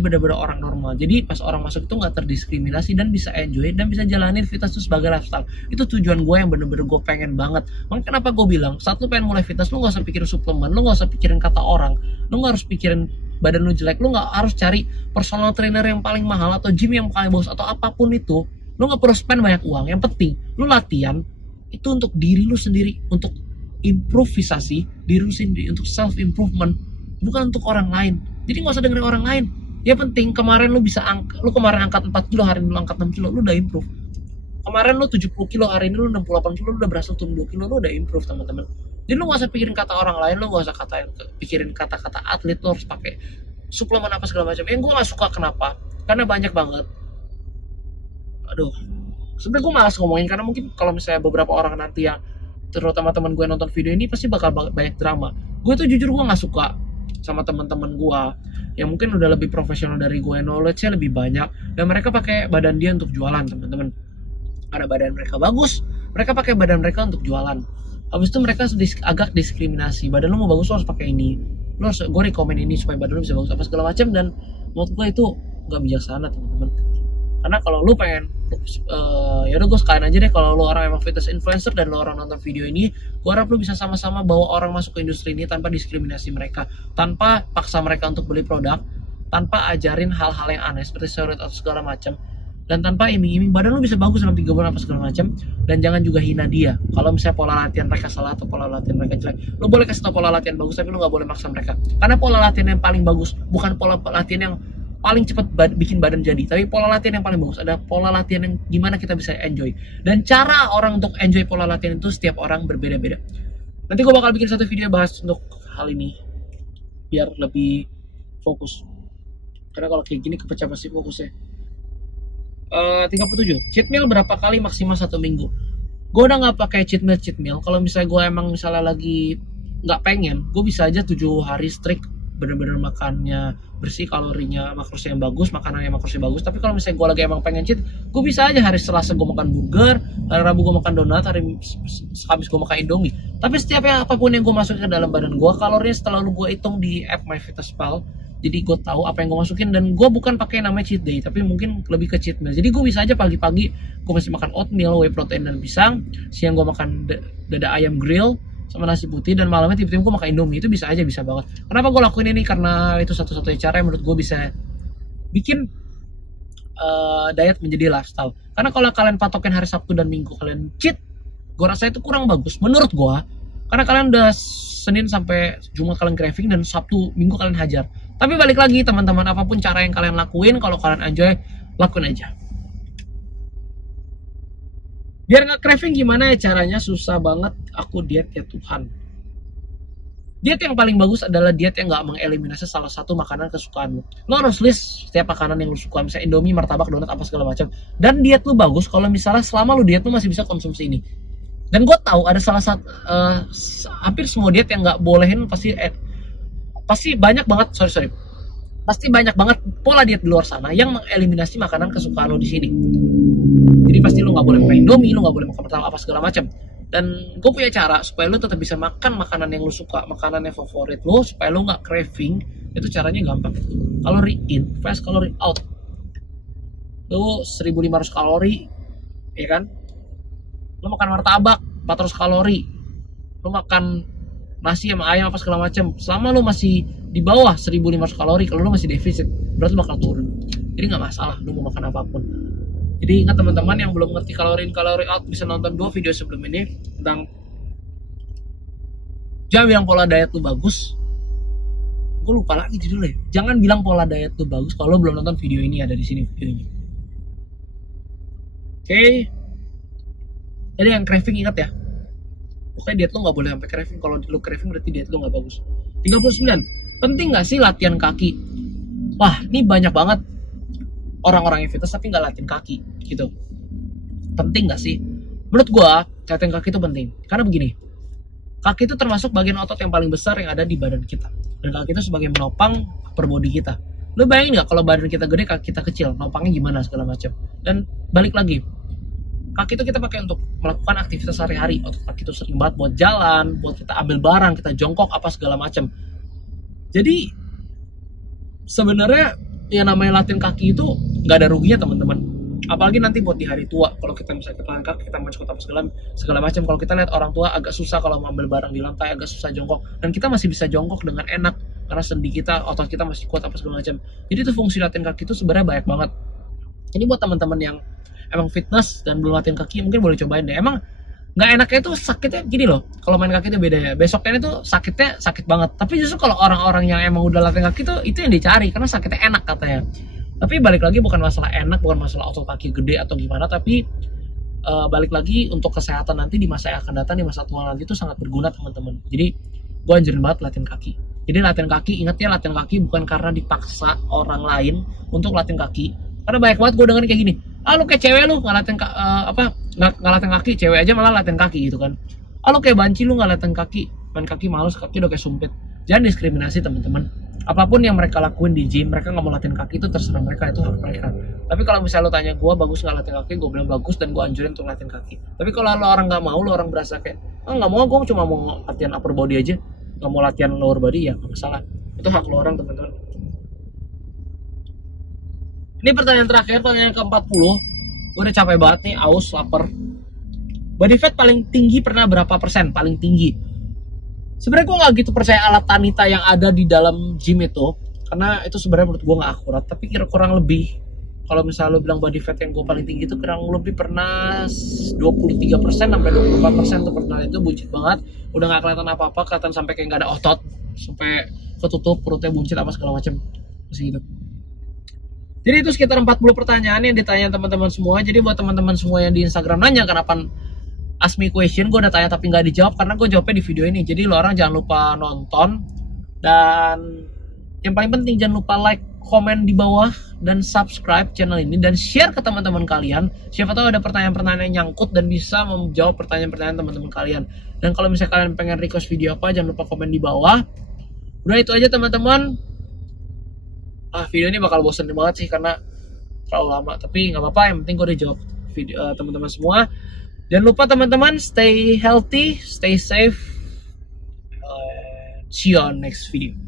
benar-benar orang normal. Jadi pas orang masuk itu nggak terdiskriminasi dan bisa enjoy dan bisa jalanin fitness itu sebagai lifestyle. Itu tujuan gue yang benar-benar gue pengen banget. Makanya kenapa gue bilang saat lu pengen mulai fitness, lu nggak usah pikirin suplemen, lu nggak usah pikirin kata orang, lu nggak harus pikirin badan lu jelek, lu nggak harus cari personal trainer yang paling mahal atau gym yang paling bagus atau apapun itu. Lu nggak perlu spend banyak uang. Yang penting lu latihan itu untuk diri lu sendiri, untuk improvisasi diri lu sendiri, untuk self improvement, bukan untuk orang lain. Jadi nggak usah dengerin orang lain. Ya penting kemarin lu bisa lu kemarin angkat 4 kilo, hari ini lu angkat 6 kilo, lu udah improve. Kemarin lu 70 kilo, hari ini lu 68 kilo, lu udah berhasil turun 2 kilo, lu udah improve teman-teman. Jadi lu gak usah pikirin kata orang lain, lu gak usah pikirin kata-kata atlet, lu harus pakai suplemen apa segala macam. Yang gue gak suka kenapa? Karena banyak banget. Aduh, sebenarnya gue malas ngomongin karena mungkin kalau misalnya beberapa orang nanti yang terutama teman gue nonton video ini pasti bakal banyak drama. Gue tuh jujur gue gak suka sama teman-teman gue yang mungkin udah lebih profesional dari gue, knowledge-nya lebih banyak dan mereka pakai badan dia untuk jualan teman-teman. Karena badan mereka bagus, mereka pakai badan mereka untuk jualan. Habis itu mereka agak diskriminasi. Badan lu mau bagus lu harus pakai ini. Lu harus gue rekomen ini supaya badan lu bisa bagus apa segala macam dan menurut gue itu nggak bijaksana teman-teman. Karena kalau lu pengen ya udah gue sekalian aja deh kalau lu orang emang fitness influencer dan lu orang nonton video ini, gue harap lu bisa sama-sama bawa orang masuk ke industri ini tanpa diskriminasi mereka, tanpa paksa mereka untuk beli produk, tanpa ajarin hal-hal yang aneh seperti steroid atau segala macam. Dan tanpa iming-iming badan lu bisa bagus dalam 3 bulan apa segala macam. Dan jangan juga hina dia kalau misalnya pola latihan mereka salah atau pola latihan mereka jelek. Lu boleh kasih tau pola latihan bagus tapi lu gak boleh maksa mereka, karena pola latihan yang paling bagus bukan pola latihan yang paling cepat bikin badan jadi, tapi pola latihan yang paling bagus ada pola latihan yang gimana kita bisa enjoy. Dan cara orang untuk enjoy pola latihan itu setiap orang berbeda-beda. Nanti gue bakal bikin satu video bahas untuk hal ini biar lebih fokus, karena kalau kayak gini kepecah pasti fokusnya. 37. Cheat meal berapa kali maksimal 1 minggu? Gue udah nggak pakai cheat meal. Kalau misalnya gue emang misalnya lagi nggak pengen, gue bisa aja 7 hari strict bener-bener makannya bersih, kalorinya makrosnya yang bagus, makanannya makrosnya bagus. Tapi kalau misalnya gue lagi emang pengen cheat, gue bisa aja hari Selasa gue makan burger, hari Rabu gue makan donat, hari Kamis gue makan Indomie. Tapi setiap apapun yang gue masukin ke dalam badan gue, kalorinya selalu gue hitung di app MyFitnessPal. Jadi gue tahu apa yang gue masukin dan gue bukan pakai namanya cheat day, tapi mungkin lebih ke cheat meal. Jadi gue bisa aja pagi-pagi gue masih makan oatmeal, whey protein dan pisang, siang gue makan dada ayam grill sama nasi putih, dan malamnya tiba-tiba gue makan Indomie. Itu bisa aja, bisa banget. Kenapa gue lakuin ini? Karena itu satu-satunya cara yang menurut gue bisa bikin diet menjadi lifestyle. Karena kalau kalian patokin hari Sabtu dan Minggu kalian cheat, gue rasa itu kurang bagus menurut gue. Karena kalian udah Senin sampai Jumat kalian craving dan Sabtu Minggu kalian hajar. Tapi balik lagi teman-teman, apapun cara yang kalian lakuin, kalau kalian enjoy, lakuin aja. Biar nggak craving gimana ya caranya? Susah banget, aku diet ya Tuhan. Diet yang paling bagus adalah diet yang nggak mengeliminasi salah satu makanan kesukaanmu. Lo harus list setiap makanan yang lo suka, misalnya Indomie, martabak, donat, apa segala macam. Dan diet lo bagus kalau misalnya selama lo diet lo masih bisa konsumsi ini. Dan gue tahu ada salah satu hampir semua diet yang nggak bolehin pasti banyak banget pasti banyak banget pola diet di luar sana yang mengeliminasi makanan kesukaan lo di sini. Jadi pasti lo nggak boleh makan Indomie, lo nggak boleh makan pertama apa segala macam. Dan gue punya cara supaya lo tetap bisa makan makanan yang lo suka, makanan yang favorit lo, supaya lo nggak craving. Itu caranya gampang. Kalori in, fast kalori out. Lo 1.500 kalori, ya kan? Lo makan martabak 400 kalori. Lo makan nasi sama ayam apa segala macam, selama lo masih di bawah 1.500 kalori, kalau lo masih defisit berarti lo bakal turun. Jadi nggak masalah lu mau makan apapun. Jadi ingat teman-teman yang belum ngerti kalori in kalori out, bisa nonton 2 video sebelum ini tentang jangan bilang pola diet lu bagus. Gue lupa lagi judulnya. Jangan bilang pola diet lu bagus kalau belum nonton video ini, ada di sini videonya. Oke. Jadi yang craving ingat ya. Pokoknya diet lu nggak boleh sampai craving. Kalau lu craving berarti diet lu nggak bagus. 39. Penting nggak sih latihan kaki? Wah, ini banyak banget orang-orang yang fitness tapi nggak latihan kaki gitu. Penting nggak sih? Menurut gua latihan kaki itu penting. Karena begini, kaki itu termasuk bagian otot yang paling besar yang ada di badan kita. Dan kaki itu sebagai menopang upper body kita. Lu bayangin nggak kalau badan kita gede, kaki kita kecil, nopangnya gimana segala macam. Dan balik lagi, kaki itu kita pakai untuk melakukan aktivitas sehari-hari. Otot kaki itu sering banget buat jalan, buat kita ambil barang, kita jongkok apa segala macam. Jadi sebenarnya yang namanya latihan kaki itu nggak ada ruginya teman-teman. Apalagi nanti buat di hari tua, kalau kita misalnya latihan kaki, kita masuk apa segala macam. Kalau kita lihat orang tua agak susah kalau mengambil barang di lantai, agak susah jongkok, dan kita masih bisa jongkok dengan enak karena sendi kita, otot kita masih kuat apa segala macam. Jadi itu fungsi latihan kaki itu sebenarnya banyak banget. Jadi buat teman-teman yang emang fitness dan belum latihan kaki, mungkin boleh cobain deh. Emang nggak enaknya itu sakitnya gini loh, kalau main kaki itu beda ya. Besoknya itu sakitnya sakit banget. Tapi justru kalau orang-orang yang emang udah latihan kaki itu yang dicari karena sakitnya enak katanya. Tapi balik lagi bukan masalah enak, bukan masalah otot kaki gede atau gimana, tapi balik lagi untuk kesehatan nanti di masa yang akan datang, di masa tua nanti itu sangat berguna teman-teman. Jadi gue anjurin banget latihan kaki. Jadi latihan kaki, ingat ya, latihan kaki bukan karena dipaksa orang lain untuk latihan kaki. Karena banyak banget gue dengerin kayak gini, lu kayak cewek lu nggak latihan nggak latihan kaki, cewek aja malah latihan kaki gitu kan. Lu kayak banci, lu nggak latihan kaki, main kaki males, kaki udah kayak sumpit. Jangan diskriminasi teman-teman. Apapun yang mereka lakuin di gym, mereka nggak mau latihan kaki itu terserah mereka, itu hak mereka. Tapi kalau misalnya lo tanya gue bagus nggak latihan kaki, gue bilang bagus dan gue anjurin untuk latihan kaki. Tapi kalau lo orang nggak mau, lo orang berasa kayak nggak mau, gue cuma mau latihan upper body aja, nggak mau latihan lower body, ya nggak masalah. Itu hak lo orang teman-teman. Ini pertanyaan terakhir, pertanyaan ke-40. Gue udah capek banget nih, aus, lapar. Body fat paling tinggi pernah berapa persen? Paling tinggi. Sebenarnya gue nggak gitu percaya alat Tanita yang ada di dalam gym itu, karena itu sebenarnya menurut gue nggak akurat. Tapi kurang lebih, kalau misalnya lo bilang body fat yang gue paling tinggi itu kurang lebih pernah 23% sampai 24% tuh pernah. Itu buncit banget, udah nggak kelihatan apa-apa, kelihatan sampai kayak nggak ada otot, sampai ketutup, perutnya buncit apa segala macam, masih gitu. Jadi itu sekitar 40 pertanyaan yang ditanya teman-teman semua. Jadi buat teman-teman semua yang di Instagram nanya kenapa Ask Me Question, gue udah tanya tapi nggak dijawab karena gue jawabnya di video ini. Jadi lo orang jangan lupa nonton, dan yang paling penting jangan lupa like, komen di bawah, dan subscribe channel ini, dan share ke teman-teman kalian. Siapa tahu ada pertanyaan-pertanyaan yang nyangkut dan bisa menjawab pertanyaan-pertanyaan teman-teman kalian. Dan kalau misalnya kalian pengen request video apa, jangan lupa komen di bawah. Udah itu aja teman-teman. Video ini bakal bosen banget sih karena terlalu lama, tapi nggak apa-apa, yang penting gue udah jawab video teman-teman semua. Jangan lupa teman-teman, stay healthy, stay safe. See you on next video.